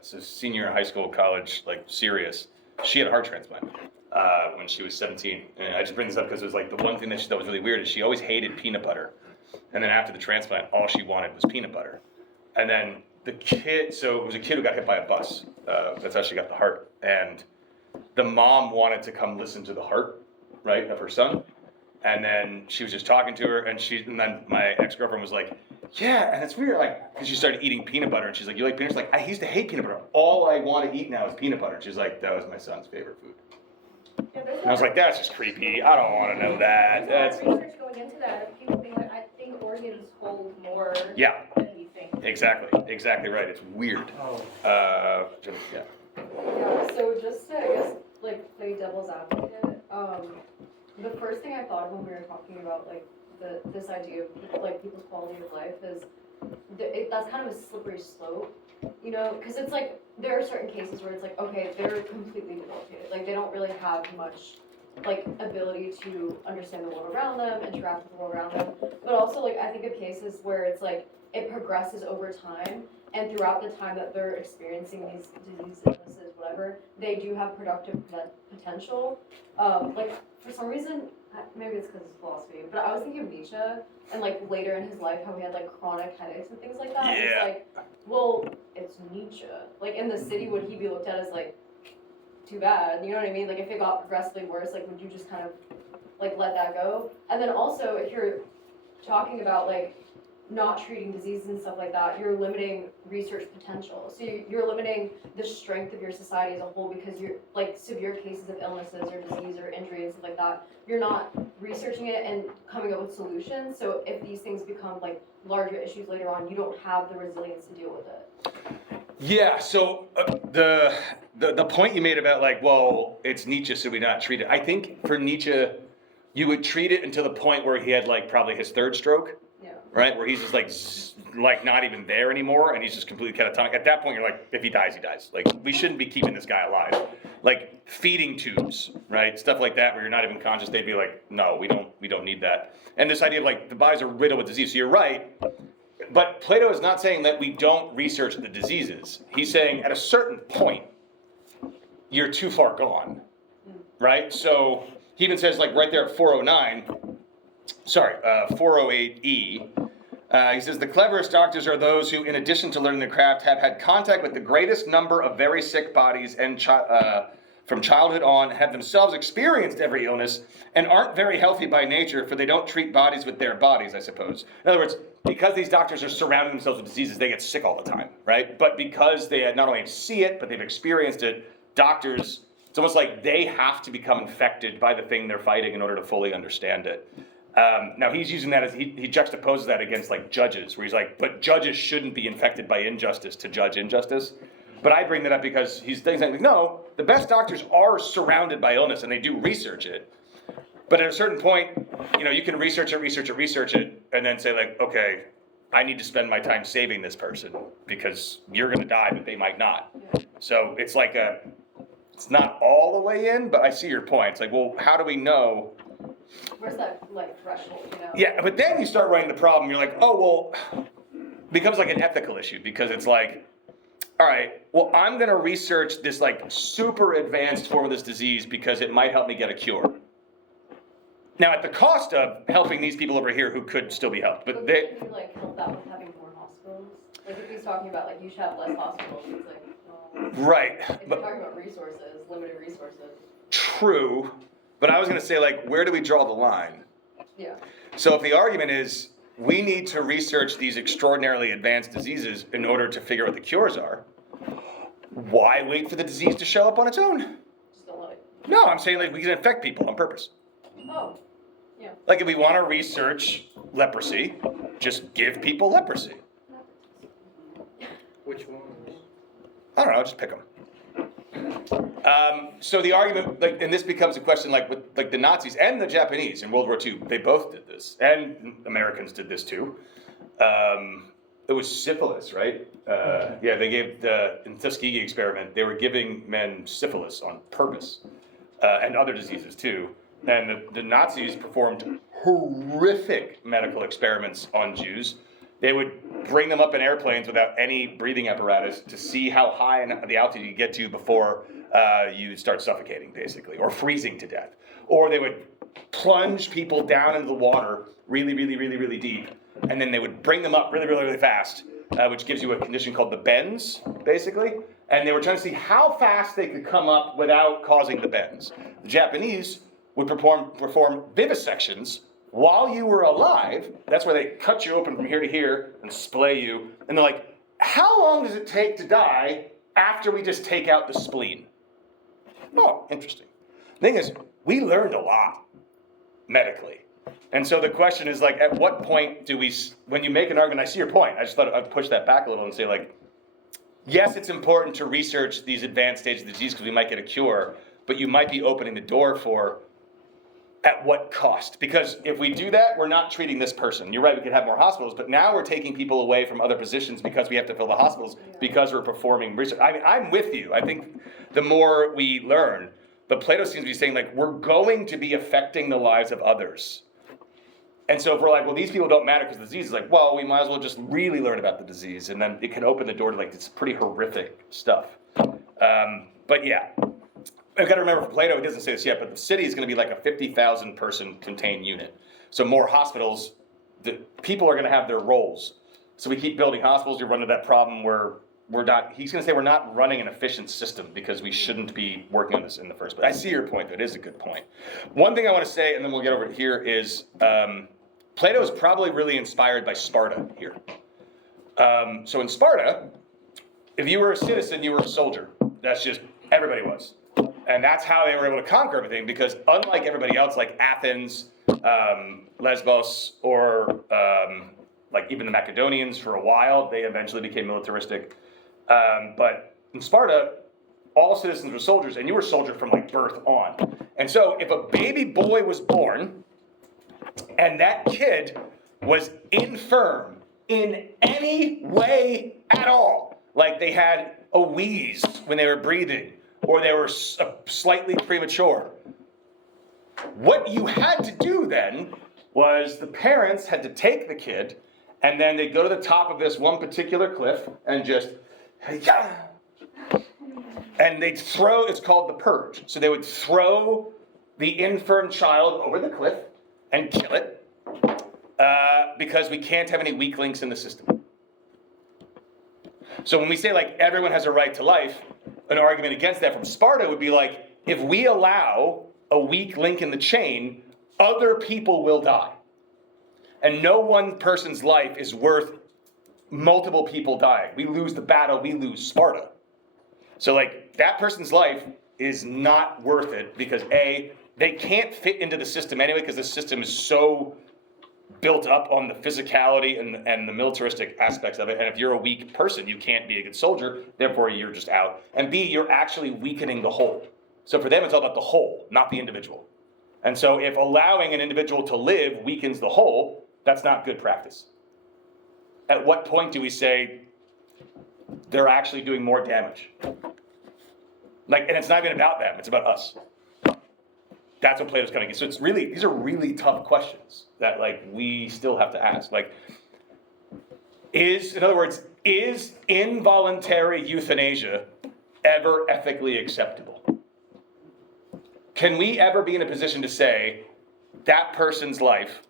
so senior in high school, college, like serious, she had a heart transplant when she was 17. And I just bring this up because it was like the one thing that she thought was really weird is she always hated peanut butter. And then after the transplant, all she wanted was peanut butter. And then the kid, so it was a kid who got hit by a bus. That's how she got the heart. And the mom wanted to come listen to the heart, right, of her son. And then she was just talking to her, and then my ex-girlfriend was like, yeah, and it's weird, like, because she started eating peanut butter, and she's like, you like peanut butter? She's like, I used to hate peanut butter. All I want to eat now is peanut butter. And she's like, that was my son's favorite food. Yeah, And I was like, that's just creepy. I don't want to know that. There's a That's lot of research going into that of people being like, I think organs hold more yeah, than we think. exactly right. It's weird. Yeah. Yeah, so just to, I guess, like, play devil's advocate, the first thing I thought of when we were talking about, like, this idea of, like, people's quality of life is, that's kind of a slippery slope, you know, because it's like, there are certain cases where it's like, okay, they're completely debilitated, like, they don't really have much, like, ability to understand the world around them, interact with the world around them, but also, like, I think of cases where it's like, it progresses over time, and throughout the time that they're experiencing these diseases, illnesses, whatever, they do have productive potential. Like, for some reason, maybe it's because it's philosophy, but I was thinking of Nietzsche, and like later in his life, how he had like chronic headaches and things like that. Yeah. It's like, well, it's Nietzsche. Like in the city, would he be looked at as like, too bad? You know what I mean? Like if it got progressively worse, like would you just kind of like let that go? And then also, if you're talking about like not treating diseases and stuff like that, you're limiting research potential. So you're limiting the strength of your society as a whole because you're like severe cases of illnesses or disease or injury and stuff like that. You're not researching it and coming up with solutions. So if these things become like larger issues later on, you don't have the resilience to deal with it. Yeah, so the point you made about like, well, it's Nietzsche, so we not treat it. I think for Nietzsche, you would treat it until the point where he had like probably his third stroke. Yeah. Right, where he's just like like not even there anymore and he's just completely catatonic, at that point you're like, if he dies, he dies. Like, we shouldn't be keeping this guy alive. Like feeding tubes, right? Stuff like that where you're not even conscious, they'd be like, no, we don't need that. And this idea of like the bodies are riddled with disease. So you're right, but Plato is not saying that we don't research the diseases. He's saying at a certain point, you're too far gone, right? So he even says like right there at 408E, he says, the cleverest doctors are those who, in addition to learning the craft, have had contact with the greatest number of very sick bodies and from childhood on, have themselves experienced every illness, and aren't very healthy by nature, for they don't treat bodies with their bodies, I suppose. In other words, because these doctors are surrounding themselves with diseases, they get sick all the time, right? But because they not only see it, but they've experienced it, doctors, it's almost like they have to become infected by the thing they're fighting in order to fully understand it. Now he's using that as, he juxtaposes that against like judges, where he's like, but judges shouldn't be infected by injustice to judge injustice. But I bring that up because he's saying like, no, the best doctors are surrounded by illness and they do research it. But at a certain point, you can research it, and then say like, okay, I need to spend my time saving this person because you're gonna die, but they might not. So it's like it's not all the way in, but I see your point. It's like, well, how do we know? Where's that like threshold, Yeah, but then you start running the problem. You're like, oh, well, it becomes like an ethical issue because it's like, all right, well, I'm going to research this like super advanced form of this disease because it might help me get a cure. Now, at the cost of helping these people over here who could still be helped, but they can you like help that with having more hospitals? Like if he's talking about like you should have less hospitals, it's like, well, right. if you're talking about resources, limited resources. True, but I was going to say like, where do we draw the line? Yeah. So if the argument is we need to research these extraordinarily advanced diseases in order to figure out what the cures are, why wait for the disease to show up on its own? Just don't let it. No, I'm saying like we can infect people on purpose. Oh. Yeah. Like if we want to research leprosy, just give people leprosy. Which one? I don't know, just pick them. So the argument, like, and this becomes a question like with like the Nazis and the Japanese in World War II, they both did this, and Americans did this too. It was syphilis, right? Yeah, they gave in the Tuskegee experiment, they were giving men syphilis on purpose, and other diseases too. And the Nazis performed horrific medical experiments on Jews. They would bring them up in airplanes without any breathing apparatus to see how high in the altitude you get to before you start suffocating, basically, or freezing to death. Or they would plunge people down into the water really, really, really, really deep, and then they would bring them up really, really, really fast, which gives you a condition called the bends, basically. And they were trying to see how fast they could come up without causing the bends. The Japanese would perform vivisections while you were alive. That's where they cut you open from here to here and splay you. And they're like, how long does it take to die after we just take out the spleen? Oh, interesting. The thing is, we learned a lot medically. And so the question is like, at what point do we, when you make an argument, I see your point. I just thought I'd push that back a little and say like, yes, it's important to research these advanced stages of the disease because we might get a cure, but you might be opening the door for at what cost? Because if we do that, we're not treating this person. You're right, we could have more hospitals, but now we're taking people away from other positions because we have to fill the hospitals because we're performing research. I mean, I'm with you. I think the more we learn, but Plato seems to be saying like, we're going to be affecting the lives of others. And so if we're like, well, these people don't matter because the disease is like, well, we might as well just really learn about the disease. And then it can open the door to like this pretty horrific stuff. But yeah. I've got to remember for Plato, he doesn't say this yet, but the city is going to be like a 50,000 person contained unit. So more hospitals, the people are going to have their roles. So we keep building hospitals, you run into that problem where he's going to say we're not running an efficient system because we shouldn't be working on this in the first place. I see your point, though. It is a good point. One thing I want to say, and then we'll get over here, is Plato is probably really inspired by Sparta here. So in Sparta, if you were a citizen, you were a soldier. That's just, everybody was. And that's how they were able to conquer everything, because unlike everybody else, like Athens, Lesbos, or like even the Macedonians for a while, they eventually became militaristic. But in Sparta, all citizens were soldiers, and you were a soldier from like birth on. And so if a baby boy was born, and that kid was infirm in any way at all. Like they had a wheeze when they were breathing, or they were slightly premature. What you had to do then was the parents had to take the kid, and then they'd go to the top of this one particular cliff and just, and they'd throw, it's called the purge. So they would throw the infirm child over the cliff and kill it, because we can't have any weak links in the system. So when we say like everyone has a right to life, an argument against that from Sparta would be like, if we allow a weak link in the chain, other people will die. And no one person's life is worth multiple people dying. We lose the battle, we lose Sparta. So like that person's life is not worth it because A, they can't fit into the system anyway because the system is so built up on the physicality and the militaristic aspects of it. And if you're a weak person, you can't be a good soldier, therefore you're just out. And B, you're actually weakening the whole. So for them, it's all about the whole, not the individual. And so if allowing an individual to live weakens the whole, that's not good practice. At what point do we say they're actually doing more damage? Like, and it's not even about them, it's about us. That's what Plato's coming at. So it's really, these are really tough questions that like we still have to ask. Like, in other words, is involuntary euthanasia ever ethically acceptable? Can we ever be in a position to say that person's life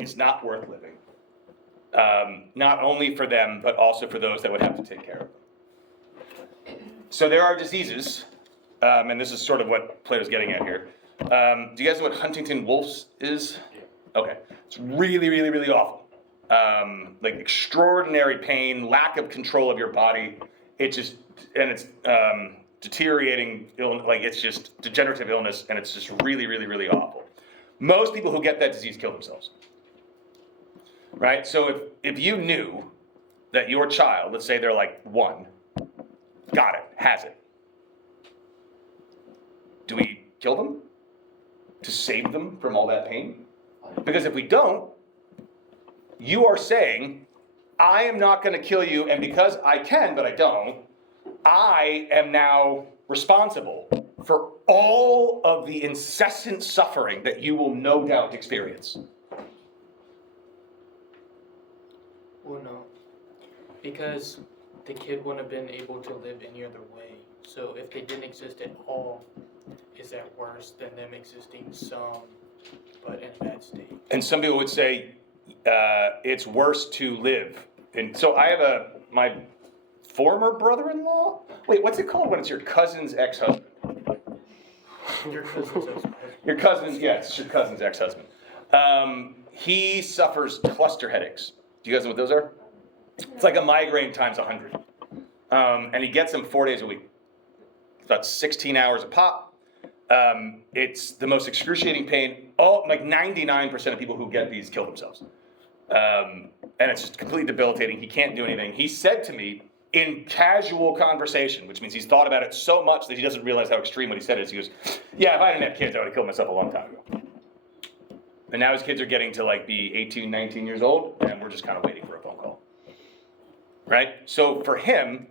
is not worth living? Not only for them, but also for those that would have to take care of them. So there are diseases, and this is sort of what Plato's getting at here. Do you guys know what Huntington Wolff's is? Okay. It's really, really, really awful. Like extraordinary pain, lack of control of your body. It's just, and it's deteriorating, like it's just degenerative illness, and it's just really, really, really awful. Most people who get that disease kill themselves. Right? So if you knew that your child, let's say they're like 1, got it, has it, do we kill them to save them from all that pain? Because if we don't, you are saying, I am not going to kill you, and because I can, but I don't, I am now responsible for all of the incessant suffering that you will no doubt experience. Well, no. Because the kid wouldn't have been able to live any other way. So if they didn't exist at all, is that worse than them existing some, but in a bad state? And some people would say it's worse to live. And so I have my former brother-in-law? Wait, what's it called when it's your cousin's ex-husband? Your cousin's ex-husband. Your cousin's, yeah, it's your cousin's ex-husband. He suffers cluster headaches. Do you guys know what those are? It's like a migraine times 100. And he gets them 4 days a week. It's about 16 hours a pop. It's the most excruciating pain. Like 99% of people who get these kill themselves. And it's just completely debilitating. He can't do anything. He said to me in casual conversation, which means he's thought about it so much that he doesn't realize how extreme what he said is. He goes, yeah, if I didn't have kids, I would have killed myself a long time ago. And now his kids are getting to like be 18, 19 years old, and we're just kind of waiting for a phone call. Right? So for him,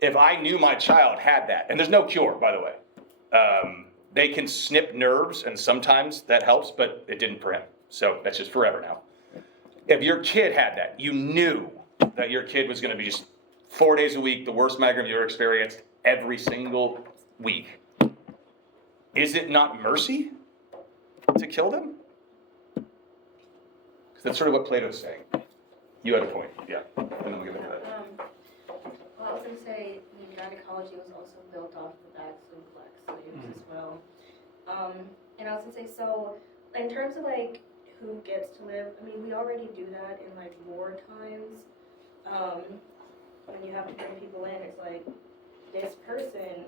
if I knew my child had that, and there's no cure, by the way. They can snip nerves, and sometimes that helps, but it didn't for him. So that's just forever now. If your kid had that, you knew that your kid was going to be just 4 days a week, the worst migraine you ever experienced, every single week. Is it not mercy to kill them? Because that's sort of what Plato's saying. You had a point, yeah. And then we'll get into that. Well, I was going to say, gynecology was also built off the backs of black slaves as well. And I was going to say, so in terms of like who gets to live, I mean, we already do that in like war times. When you have to bring people in, it's like this person.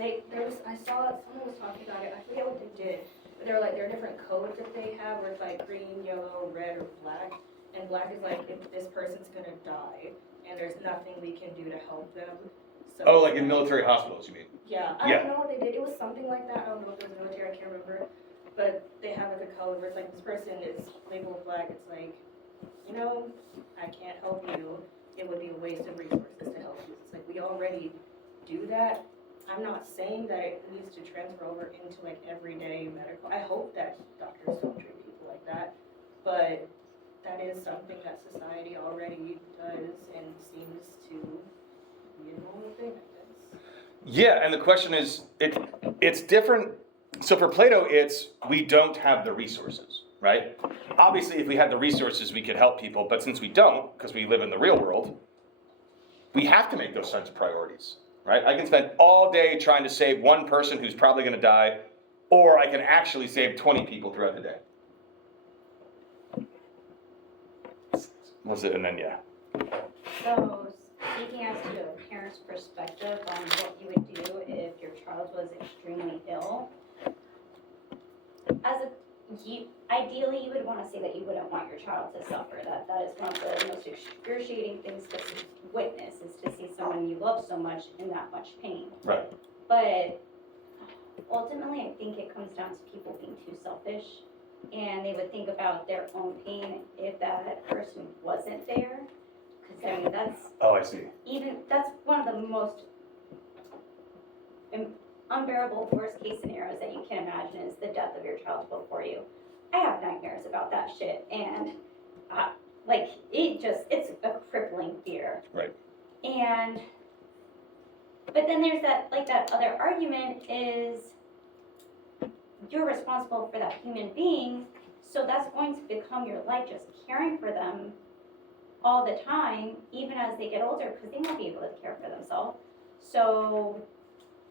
I saw someone was talking about it. I forget what they did, but there are different codes that they have, where it's like green, yellow, red, or black. And black is like if this person's gonna die, and there's nothing we can do to help them. So, like in military hospitals, you mean? Yeah, I don't know what they did. It was something like that. I don't know if it was military. I can't remember. But they have like a code where it's like this person is labeled black. It's like, you know, I can't help you, it would be a waste of resources to help you. It's like, we already do that. I'm not saying that it needs to transfer over into like everyday medical. I hope that doctors don't treat people like that, but that is something that society already does and seems to be a normal thing, I guess. Yeah, and the question is, it's different. So for Plato, it's we don't have the resources, right? Obviously, if we had the resources, we could help people, but since we don't, because we live in the real world, we have to make those kinds of priorities, right? I can spend all day trying to save one person who's probably going to die, or I can actually save 20 people throughout the day. Was it? And then yeah. So, speaking as to a parent's perspective on what you would do if your child was extremely ill, ideally you would want to say that you wouldn't want your child to suffer. That is one of the most excruciating things to witness, is to see someone you love so much in that much pain. Right. But ultimately, I think it comes down to people being too selfish, and they would think about their own pain if that person wasn't there. Because I mean, Oh, I see. that's one of the most unbearable worst case scenarios that you can imagine, is the death of your child before you. I have nightmares about that shit, and it's a crippling fear. Right. But then there's that other argument is, you're responsible for that human being, so that's going to become your life, just caring for them all the time, even as they get older, because they won't be able to care for themselves. So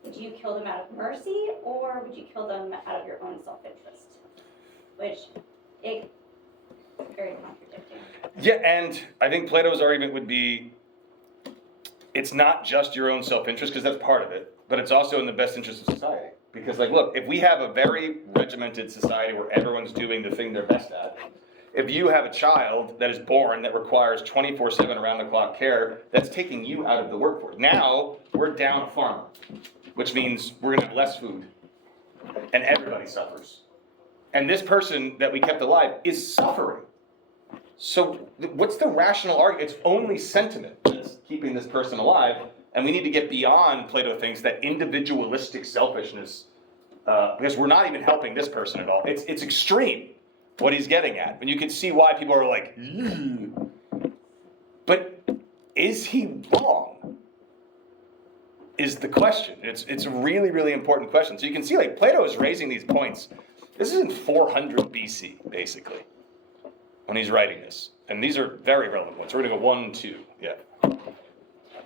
would you kill them out of mercy, or would you kill them out of your own self-interest? Which, it's very contradicting. Yeah, and I think Plato's argument would be, it's not just your own self-interest, because that's part of it, but it's also in the best interest of society. Because look, if we have a very regimented society where everyone's doing the thing they're best at, if you have a child that is born that requires 24/7 around-the-clock care, that's taking you out of the workforce. Now, we're down a farmer, which means we're gonna have less food, and everybody suffers. And this person that we kept alive is suffering. So what's the rational argument? It's only sentiment that's keeping this person alive, and we need to get beyond, Plato thinks, that individualistic selfishness, because we're not even helping this person at all. It's extreme what he's getting at, and you can see why people are like, "Ew." But is he wrong? Is the question. It's a really, really important question. So you can see Plato is raising these points. This is in 400 BC, basically, when he's writing this. And these are very relevant ones. We're gonna go 1, 2, yeah.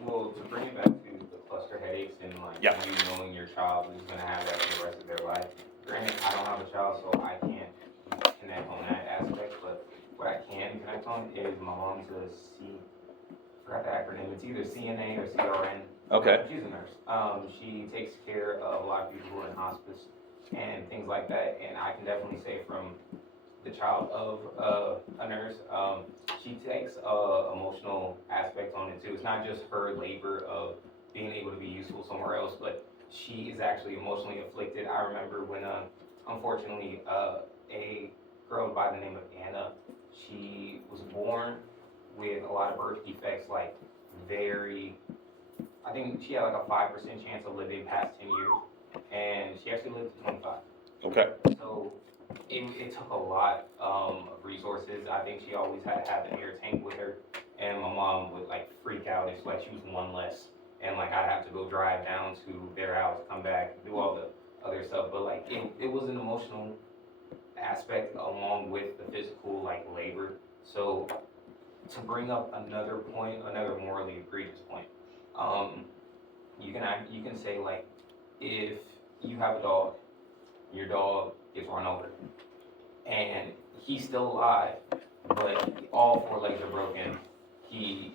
Well, to bring it back to the cluster headaches and Yeah. you knowing your child is gonna have that for the rest of their life. Granted, I don't have a child, so I can't connect on that aspect, but what I can connect on is my mom's I forgot the acronym, it's either CNA or CRN. Okay. She's a nurse. She takes care of a lot of people who are in hospice and things like that, and I can definitely say from the child of a nurse, she takes emotional aspect on it too. It's not just her labor of being able to be useful somewhere else, but she is actually emotionally afflicted. I remember when, unfortunately, a girl by the name of Anna, she was born with a lot of birth defects, I think she had a 5% chance of living past 10 years, and she actually lived to 25. Okay. So it took a lot of resources. I think she always had to have an air tank with her, and my mom would freak out if she was one less, and I'd have to go drive down to their house, come back, do all the other stuff. But it was an emotional aspect along with the physical labor. So to bring up another point, another morally egregious point, you can say if you have a dog, your dog gets run over, and he's still alive, but all 4 legs are broken. He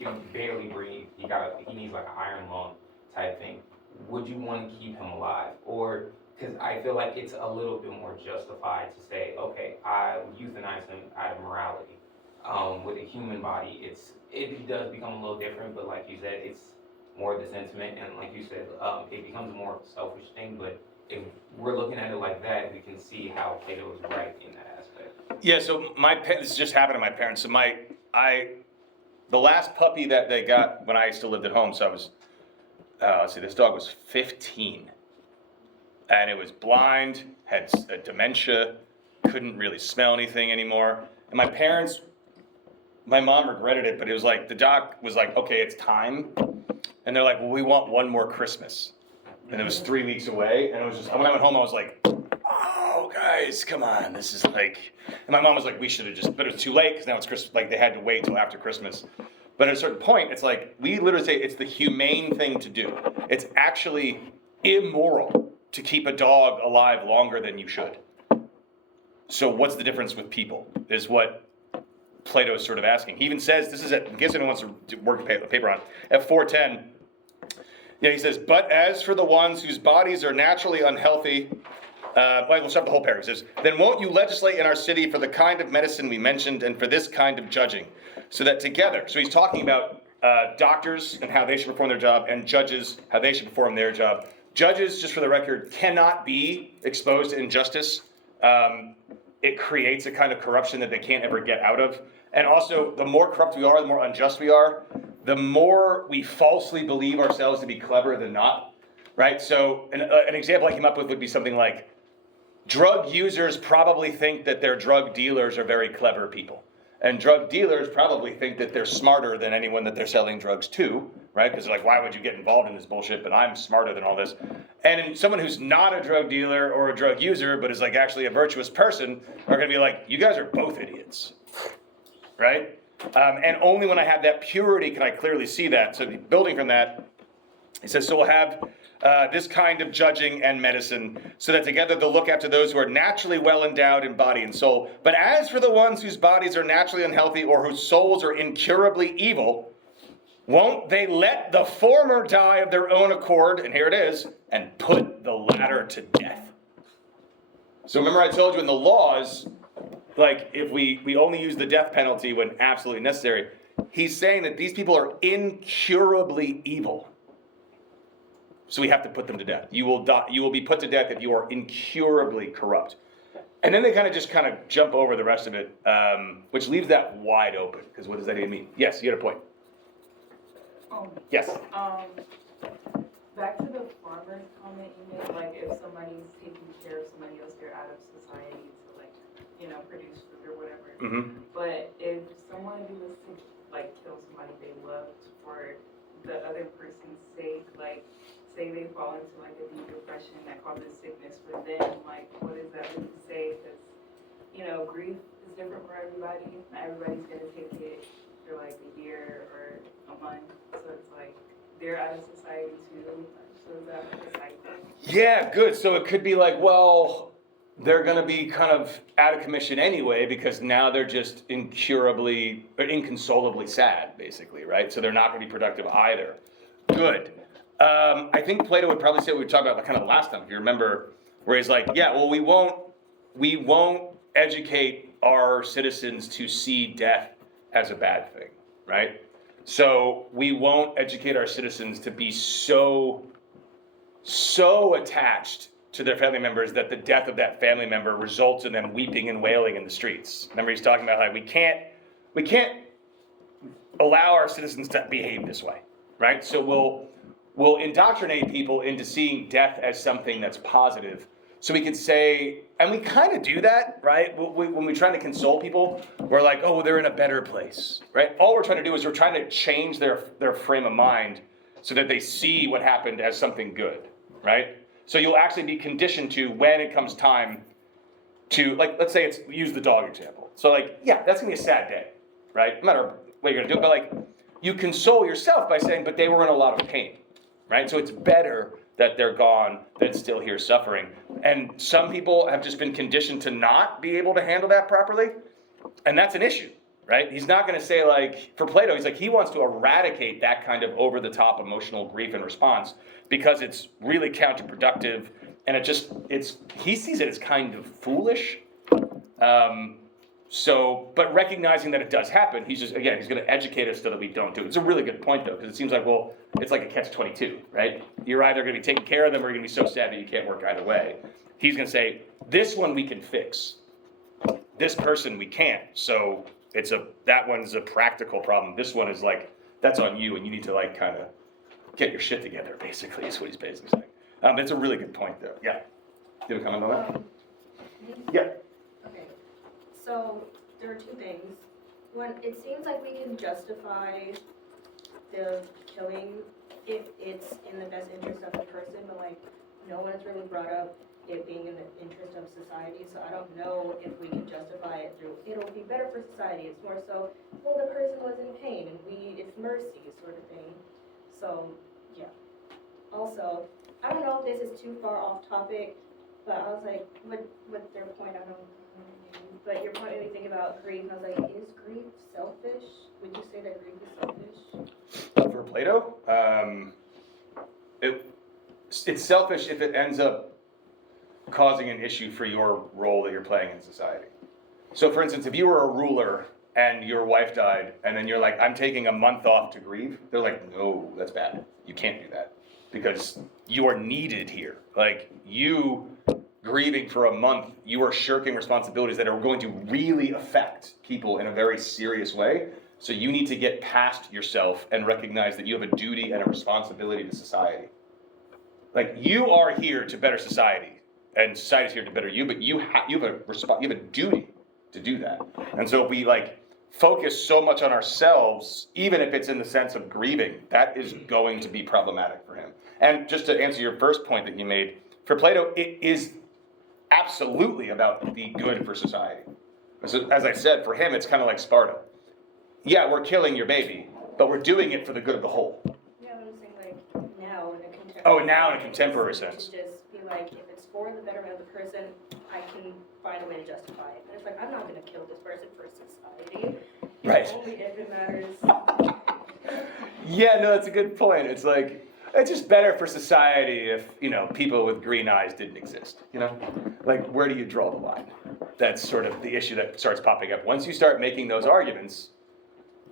can barely breathe. He needs an iron lung type thing. Would you want to keep him alive? Or because I feel like it's a little bit more justified to say, okay, I would euthanize him out of morality. With a human body, it does become a little different, but like you said, it's more the sentiment, and like you said, it becomes more of a selfish thing. But if we're looking at it like that, we can see how Plato is right in that aspect. Yeah, so this just happened to my parents. So the last puppy that they got when I still lived at home, so I was, let's see, this dog was 15. And it was blind, had dementia, couldn't really smell anything anymore. And my mom regretted it, but it was like, the doc was like, okay, it's time. And they're like, well, we want one more Christmas. And it was 3 weeks away. And it was just, when I went home, I was like, oh, guys, come on. This is like, and my mom was like, we should have just, but it was too late because now it's Christmas. Like they had to wait till after Christmas. But at a certain point, it's like, we literally say it's the humane thing to do. It's actually immoral to keep a dog alive longer than you should. So what's the difference with people is what Plato is sort of asking. He even says, this is in case anyone wants to work a paper on, at 410, he says, but as for the ones whose bodies are naturally unhealthy, we'll start the whole paragraph. He says, then won't you legislate in our city for the kind of medicine we mentioned and for this kind of judging, so that together, so he's talking about doctors and how they should perform their job, and judges, how they should perform their job. Judges, just for the record, cannot be exposed to injustice. It creates a kind of corruption that they can't ever get out of. And also, the more corrupt we are, the more unjust we are, the more we falsely believe ourselves to be clever than not, right? So an example I came up with would be something like, drug users probably think that their drug dealers are very clever people. And drug dealers probably think that they're smarter than anyone that they're selling drugs to, right? Because they're like, why would you get involved in this bullshit? But I'm smarter than all this. And someone who's not a drug dealer or a drug user, but is like actually a virtuous person, are going to be like, you guys are both idiots, right? And only when I have that purity can I clearly see that. So building from that, he says, so we'll have this kind of judging and medicine, so that together they'll look after those who are naturally well endowed in body and soul. But as for the ones whose bodies are naturally unhealthy or whose souls are incurably evil, won't they let the former die of their own accord, and here it is, and put the latter to death? So remember I told you in the laws, like if we only use the death penalty when absolutely necessary, he's saying that these people are incurably evil. So we have to put them to death. You will die, you will be put to death if you are incurably corrupt. And then they kind of jump over the rest of it, which leaves that wide open, because what does that even mean? Yes, you had a point. Yes. Back to the farmer's comment you made, like if somebody's taking care of somebody else, they're out of society to like, produce food or whatever. Mm-hmm. But if someone was to like kill somebody they loved for the other person's sake, like say they fall into like a deep depression that causes sickness for them, like what does that really say? Because, grief is different for everybody. Not everybody's gonna take it for like a year or a month. So it's like they're out of society too. So is that like a cycle? Yeah, good. So it could be like, well, they're going to be kind of out of commission anyway, because now they're just incurably or inconsolably sad, basically, right? So they're not going to be productive either. Good. I think Plato would probably say what we talked about kind of last time, if you remember, where he's like, yeah, well, we won't educate our citizens to see death as a bad thing, right? So we won't educate our citizens to be so attached to their family members that the death of that family member results in them weeping and wailing in the streets. Remember, he's talking about how we can't allow our citizens to behave this way, right? So we'll indoctrinate people into seeing death as something that's positive. So we could say, and we kind of do that, right? When we're trying to console people, we're like, oh, they're in a better place, right? All we're trying to do is we're trying to change their frame of mind so that they see what happened as something good, right? So you'll actually be conditioned to, when it comes time to, like, let's say use the dog example. So like, yeah, that's gonna be a sad day, right? No matter what you're gonna do, but like, you console yourself by saying, but they were in a lot of pain, right? So it's better that they're gone than still here suffering. And some people have just been conditioned to not be able to handle that properly, and that's an issue, right? He's not gonna say like, for Plato, he's like, he wants to eradicate that kind of over-the-top emotional grief and response because it's really counterproductive, and he sees it as kind of foolish. So, but recognizing that it does happen, he's going to educate us so that we don't do it. It's a really good point, though, because it seems like, well, it's like a catch-22, right? You're either going to be taking care of them or you're going to be so sad that you can't work either way. He's going to say, this one we can fix. This person we can't. So that one's a practical problem. This one is like, that's on you, and you need to like kind of get your shit together, basically, is what he's basically saying. It's a really good point, though. Yeah. Do you have a comment on that? Yeah. Okay, so there are two things. One, it seems like we can justify the killing if it's in the best interest of the person, but like no one has really brought up it being in the interest of society, so I don't know if we can justify it through, it'll be better for society. It's more so, well, the person was in pain and it's mercy sort of thing. So, yeah. Also, I don't know if this is too far off topic, but I was like, what's their point? I don't know. But your point made me think about grief, and I was like, is grief selfish? Would you say that grief is selfish? For Plato, it's selfish if it ends up causing an issue for your role that you're playing in society. So for instance, if you were a ruler and your wife died, and then you're like, I'm taking a month off to grieve, they're like, no, that's bad. You can't do that because you are needed here. Like, you grieving for a month, you are shirking responsibilities that are going to really affect people in a very serious way. So you need to get past yourself and recognize that you have a duty and a responsibility to society. Like, you are here to better society, and society's here to better you, but you have a duty to do that. And so if we like focus so much on ourselves, even if it's in the sense of grieving, that is going to be problematic for him. And just to answer your first point that you made, for Plato, it is absolutely about the good for society. So, as I said, for him, it's kind of like Sparta. Yeah, we're killing your baby, but we're doing it for the good of the whole. Yeah, I'm saying like now in a contemporary. Oh, now in a contemporary sense. To just be like, if it's for the betterment of the person, I can find a way to justify it. And it's like, I'm not going to kill this person for society. Right. Only if it matters. Yeah, no, that's a good point. It's like, it's just better for society if, people with green eyes didn't exist, Like, where do you draw the line? That's sort of the issue that starts popping up. Once you start making those arguments,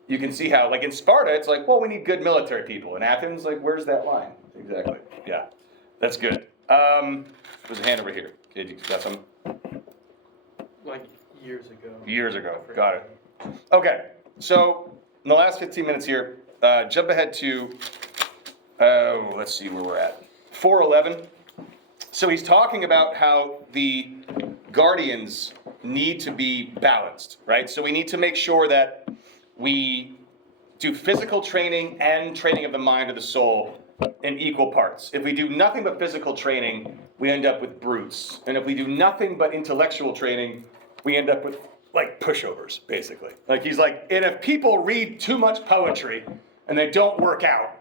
you can see how, like in Sparta, it's like, well, we need good military people. In Athens, like, where's that line? Exactly. Yeah, that's good. There's a hand over here. Okay, you got some? Like years ago. Years ago. Got it. Okay, so in the last 15 minutes here, jump ahead to, let's see where we're at. 4:11. So he's talking about how the guardians need to be balanced, right? So we need to make sure that we do physical training and training of the mind or the soul in equal parts. If we do nothing but physical training, we end up with brutes. And if we do nothing but intellectual training, we end up with like pushovers, basically. Like he's like, and if people read too much poetry and they don't work out,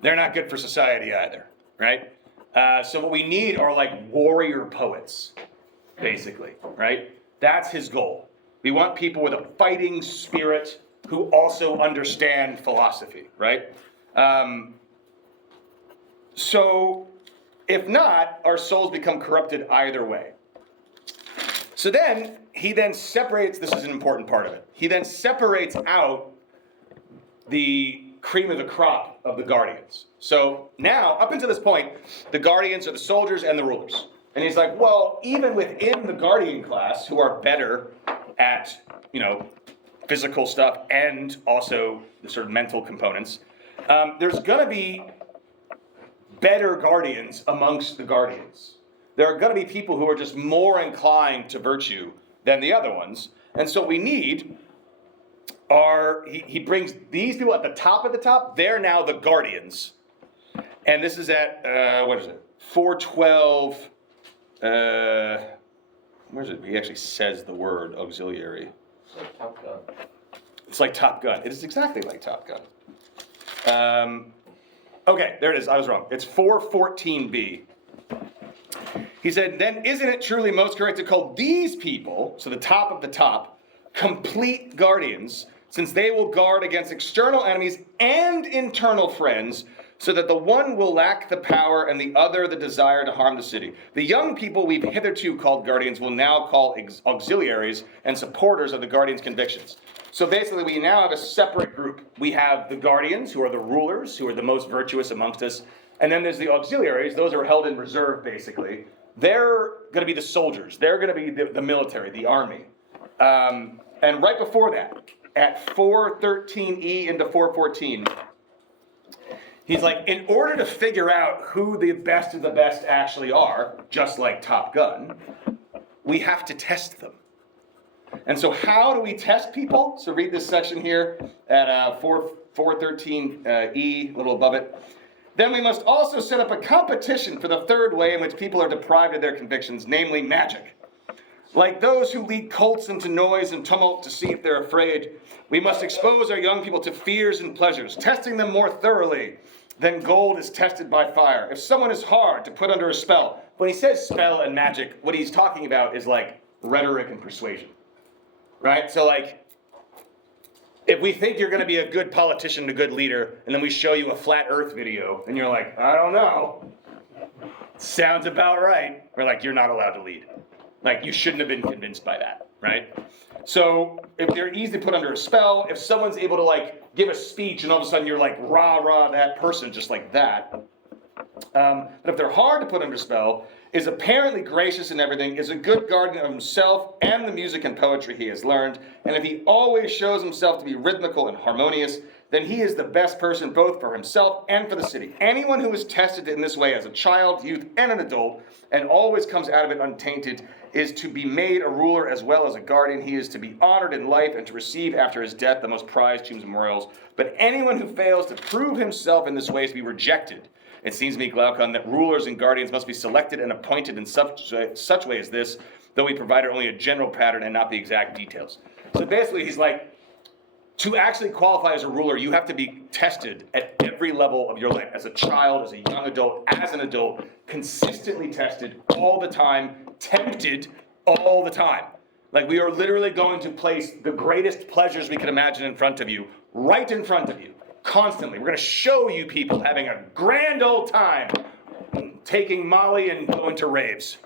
they're not good for society either, right? So what we need are like warrior poets, basically, right? That's his goal. We want people with a fighting spirit who also understand philosophy, right? So if not, our souls become corrupted either way. So then, he then separates, this is an important part of it, he then separates out the cream of the crop of the guardians. So now, up until this point, the guardians are the soldiers and the rulers. And he's like, well, even within the guardian class, who are better at, physical stuff and also the sort of mental components, there's going to be better guardians amongst the guardians. There are going to be people who are just more inclined to virtue than the other ones. And so we need are, he brings these people at the top of the top, they're now the guardians. And this is at, 412, where is it? He actually says the word auxiliary. It's like Top Gun. It's like Top Gun. It is exactly like Top Gun. Okay, there it is. I was wrong. It's 414b. He said, then isn't it truly most correct to call these people, so the top of the top, complete guardians, since they will guard against external enemies and internal friends, so that the one will lack the power and the other the desire to harm the city. The young people we've hitherto called guardians will now call auxiliaries and supporters of the guardians' convictions. So basically, we now have a separate group. We have the guardians, who are the rulers, who are the most virtuous amongst us. And then there's the auxiliaries. Those are held in reserve, basically. They're going to be the soldiers. They're going to be the military, the army. And right before that, at 413E into 414, he's like, in order to figure out who the best of the best actually are, just like Top Gun, we have to test them. And so how do we test people? So read this section here at 413E, a little above it. Then we must also set up a competition for the third way in which people are deprived of their convictions, namely magic. Like those who lead cults into noise and tumult to see if they're afraid, we must expose our young people to fears and pleasures, testing them more thoroughly than gold is tested by fire. If someone is hard to put under a spell, when he says spell and magic, what he's talking about is like rhetoric and persuasion, right? So like, if we think you're going to be a good politician, a good leader, and then we show you a flat earth video, and you're like, I don't know, sounds about right, we're like, you're not allowed to lead. Like, you shouldn't have been convinced by that, right? So if they're easy to put under a spell, if someone's able to like give a speech and all of a sudden you're like rah that person just like that. But if they're hard to put under spell, is apparently gracious in everything, is a good guardian of himself and the music and poetry he has learned, and if he always shows himself to be rhythmical and harmonious, then he is the best person both for himself and for the city. Anyone who is tested in this way as a child, youth, and an adult, and always comes out of it untainted, is to be made a ruler as well as a guardian. He is to be honored in life and to receive after his death the most prized tombs and memorials. But anyone who fails to prove himself in this way is to be rejected. It seems to me, Glaucon, that rulers and guardians must be selected and appointed in such way as this, though we provided only a general pattern and not the exact details. So basically, he's like, to actually qualify as a ruler, you have to be tested at every level of your life, as a child, as a young adult, as an adult, consistently tested all the time, tempted all the time. Like, we are literally going to place the greatest pleasures we can imagine in front of you, right in front of you. Constantly. We're going to show you people having a grand old time taking Molly and going to raves.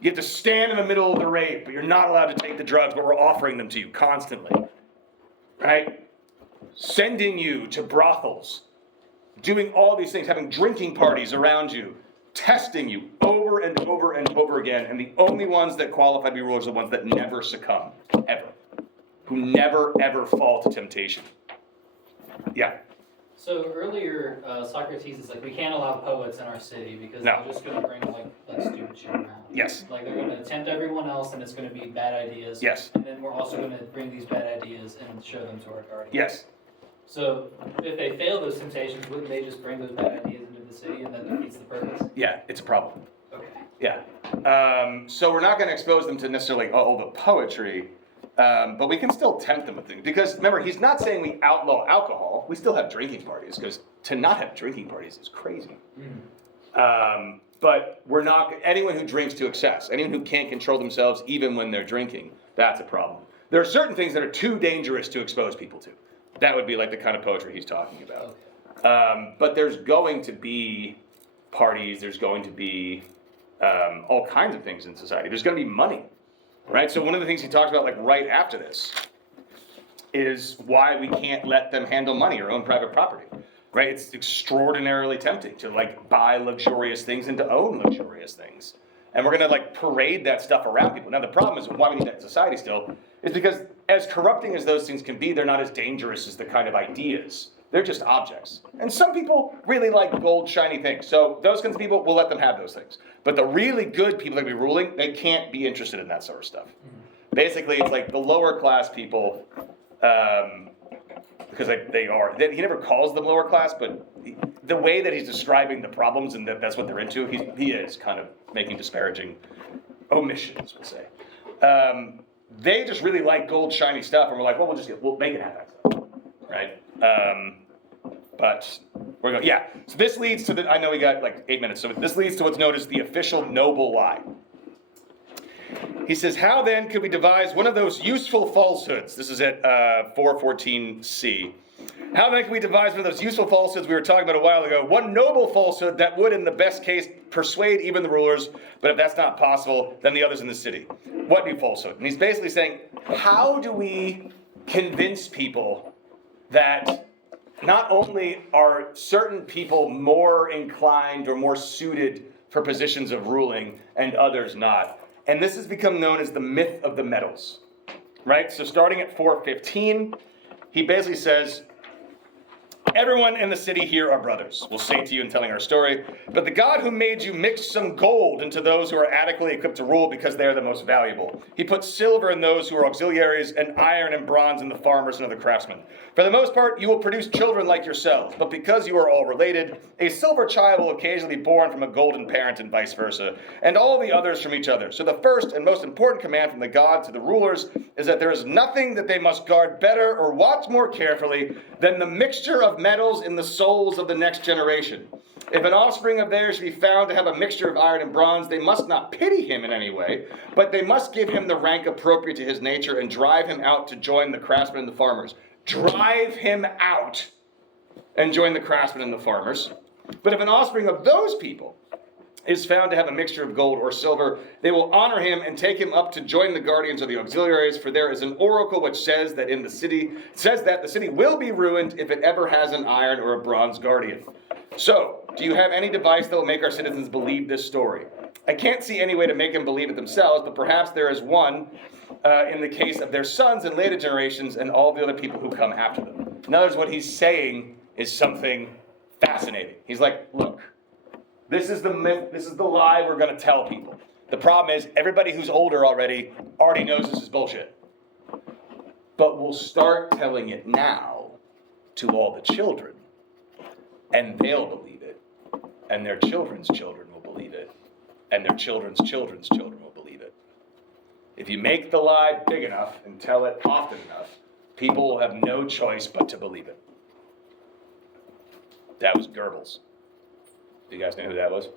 You have to stand in the middle of the rave, but you're not allowed to take the drugs, but we're offering them to you constantly. Right? Sending you to brothels, doing all these things, having drinking parties around you, testing you over and over and over again, and the only ones that qualify to be rulers are the ones that never succumb, ever. Who never, ever fall to temptation. Yeah. So earlier, Socrates is like, we can't allow poets in our city because they're just going to bring like stupid shit around. Yes. Like they're going to tempt everyone else, and it's going to be bad ideas. Yes. And then we're also going to bring these bad ideas and show them to our guardians. Yes. So if they fail those temptations, wouldn't they just bring those bad ideas into the city, and that defeats the purpose? Yeah, it's a problem. Okay. Yeah. So we're not going to expose them to necessarily all the poetry. But we can still tempt them with things. Because remember, he's not saying we outlaw alcohol. We still have drinking parties, because to not have drinking parties is crazy. But we're not, anyone who drinks to excess, anyone who can't control themselves even when they're drinking, that's a problem. There are certain things that are too dangerous to expose people to. That would be like the kind of poetry he's talking about. But there's going to be parties, there's going to be all kinds of things in society. There's going to be money. Right, so one of the things he talks about, like right after this, is why we can't let them handle money or own private property. Right, it's extraordinarily tempting to like buy luxurious things and to own luxurious things, and we're gonna like parade that stuff around people. Now the problem is why we need that in society still is because as corrupting as those things can be, they're not as dangerous as the kind of ideas. They're just objects. And some people really like gold, shiny things. So those kinds of people, we'll let them have those things. But the really good people that be ruling, they can't be interested in that sort of stuff. Basically, it's like the lower class people, because they are. He never calls them lower class, but the way that he's describing the problems and that's what they're into, he is kind of making disparaging omissions, we'll say. They just really like gold, shiny stuff, and we're like, well, we'll make it have that stuff, right? But we're going, yeah. So this leads to I know we got like 8 minutes, so this leads to what's known as the official noble lie. He says, how then could we devise one of those useful falsehoods? This is at 414C. How then can we devise one of those useful falsehoods we were talking about a while ago? One noble falsehood that would, in the best case, persuade even the rulers, but if that's not possible, then the others in the city. What new falsehood? And he's basically saying, how do we convince people that not only are certain people more inclined or more suited for positions of ruling and others not? And this has become known as the myth of the metals, right? So starting at 4:15, he basically says, everyone in the city here are brothers, we'll say to you in telling our story. But the God who made you mixed some gold into those who are adequately equipped to rule because they are the most valuable. He put silver in those who are auxiliaries and iron and bronze in the farmers and other craftsmen. For the most part, you will produce children like yourselves. But because you are all related, a silver child will occasionally be born from a golden parent and vice versa, and all the others from each other. So the first and most important command from the gods to the rulers is that there is nothing that they must guard better or watch more carefully than the mixture of metals in the souls of the next generation. If an offspring of theirs be found to have a mixture of iron and bronze, they must not pity him in any way, but they must give him the rank appropriate to his nature and drive him out to join the craftsmen and the farmers. Drive him out and join the craftsmen and the farmers. But if an offspring of those people is found to have a mixture of gold or silver, they will honor him and take him up to join the guardians of the auxiliaries, for there is an oracle which says that the city will be ruined if it ever has an iron or a bronze guardian. So, do you have any device that will make our citizens believe this story? I can't see any way to make them believe it themselves, but perhaps there is one in the case of their sons and later generations and all the other people who come after them. In other words, what he's saying is something fascinating. He's like, look, this is the myth, this is the lie we're going to tell people. The problem is everybody who's older already knows this is bullshit. But we'll start telling it now to all the children, and they'll believe it, and their children's children will believe it, and their children's children's children will believe it. If you make the lie big enough and tell it often enough, people will have no choice but to believe it. That was Goebbels. Do you guys know who that was?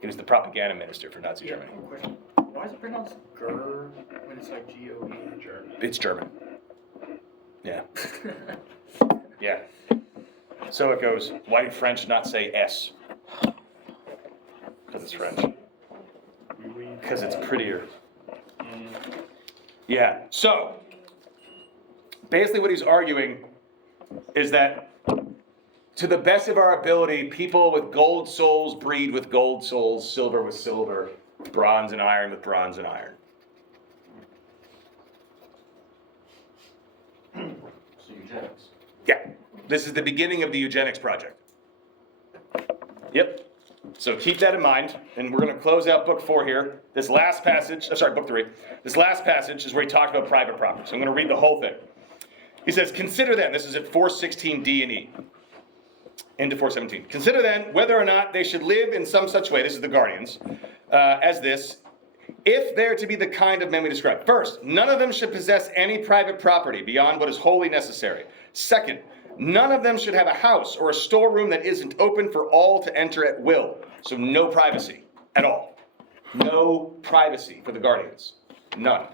He was the propaganda minister for Nazi Germany. Question. Why is it pronounced Ger when it's like G-O-E? German. It's German. Yeah. Yeah. So it goes, why do French not say S? Because it's French. Because it's prettier. Yeah. So, basically what he's arguing is that to the best of our ability, people with gold souls breed with gold souls, silver with silver, bronze and iron with bronze and iron. So eugenics. Yeah. This is the beginning of the eugenics project. Yep. So keep that in mind, and we're going to close out book 4 here. This last passage, book 3. This last passage is where he talked about private property. So I'm going to read the whole thing. He says, consider then, this is at 4:16d and e, into 4:17. Consider then whether or not they should live in some such way, this is the guardians, as this, if they're to be the kind of men we describe. First, none of them should possess any private property beyond what is wholly necessary. Second, none of them should have a house or a storeroom that isn't open for all to enter at will. So no privacy at all. No privacy for the guardians. None.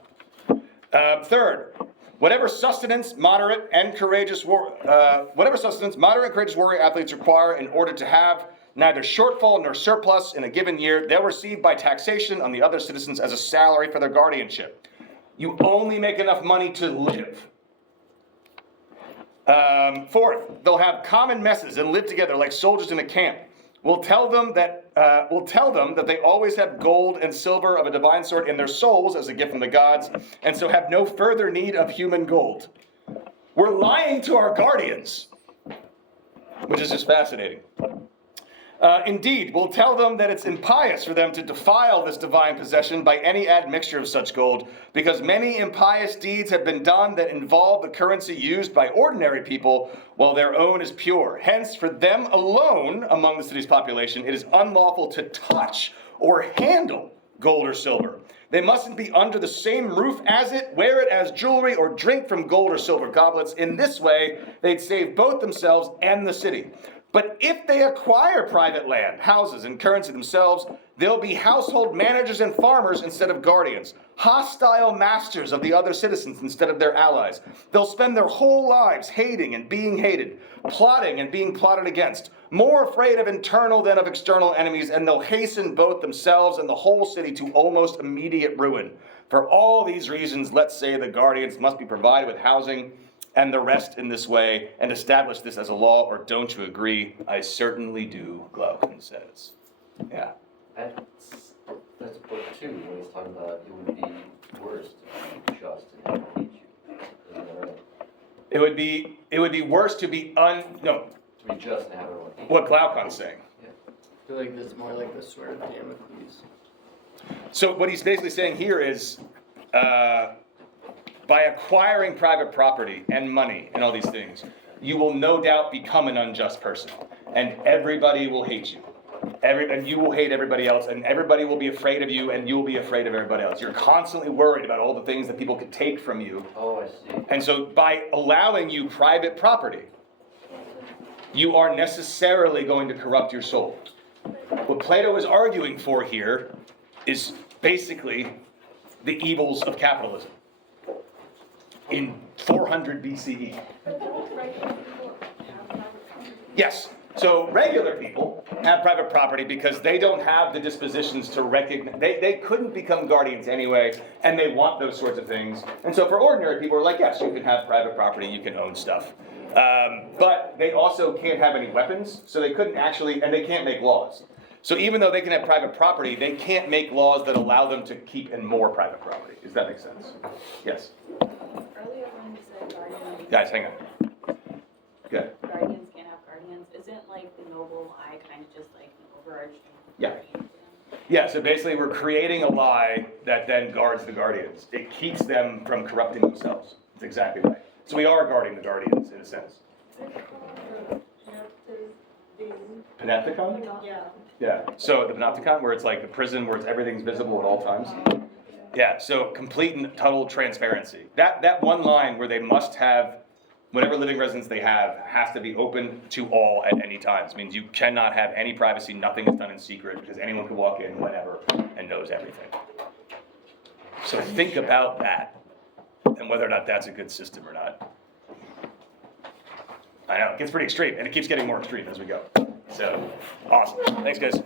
Third, whatever sustenance moderate and courageous warrior athletes require in order to have neither shortfall nor surplus in a given year, they'll receive by taxation on the other citizens as a salary for their guardianship. You only make enough money to live. Fourth, they'll have common messes and live together like soldiers in a camp. We'll tell them that they always have gold and silver of a divine sort in their souls as a gift from the gods, and so have no further need of human gold. We're lying to our guardians, which is just fascinating. Indeed, we'll tell them that it's impious for them to defile this divine possession by any admixture of such gold, because many impious deeds have been done that involve the currency used by ordinary people, while their own is pure. Hence, for them alone among the city's population, it is unlawful to touch or handle gold or silver. They mustn't be under the same roof as it, wear it as jewelry, or drink from gold or silver goblets. In this way, they'd save both themselves and the city. But if they acquire private land, houses, and currency themselves, they'll be household managers and farmers instead of guardians, hostile masters of the other citizens instead of their allies. They'll spend their whole lives hating and being hated, plotting and being plotted against, more afraid of internal than of external enemies, and they'll hasten both themselves and the whole city to almost immediate ruin. For all these reasons, let's say the guardians must be provided with housing and the rest in this way, and establish this as a law, or don't you agree? I certainly do, Glaucon says. Yeah. That's book 2, when he's talking about it would be worse to be just and have hate you. Isn't that right? It would be worse to be To be just and have everyone hate you. what Glaucon's saying. I feel like this is more like the sword of Damocles. So what he's basically saying here is, by acquiring private property and money and all these things, you will no doubt become an unjust person, and everybody will hate you. And you will hate everybody else, and everybody will be afraid of you, and you will be afraid of everybody else. You're constantly worried about all the things that people could take from you. Oh, I see. And so by allowing you private property, you are necessarily going to corrupt your soul. What Plato is arguing for here is basically the evils of capitalism in 400 BCE. Yes. So regular people have private property because they don't have the dispositions to recognize, they couldn't become guardians anyway, and they want those sorts of things. And so for ordinary people, we're like, yes, you can have private property, you can own stuff. But they also can't have any weapons, so they couldn't actually, and they can't make laws. So even though they can have private property, they can't make laws that allow them to keep in more private property. Does that make sense? Yes? Earlier when you said guardians. Guys, hang on. Good. Guardians can't have guardians. Isn't like the noble lie kind of just like the overarching Yeah. guardian? Yeah, so basically we're creating a lie that then guards the guardians. It keeps them from corrupting themselves. That's exactly right. So we are guarding the guardians in a sense. Panopticon? Yeah. Yeah, so the Panopticon, where it's like the prison where everything's visible at all times. Yeah, so complete and total transparency. That one line where they must have, whatever living residence they have, has to be open to all at any times. Means you cannot have any privacy, nothing is done in secret, because anyone can walk in whenever and knows everything. So think about that, and whether or not that's a good system or not. I know, it gets pretty extreme, and it keeps getting more extreme as we go. So, awesome. Thanks, guys.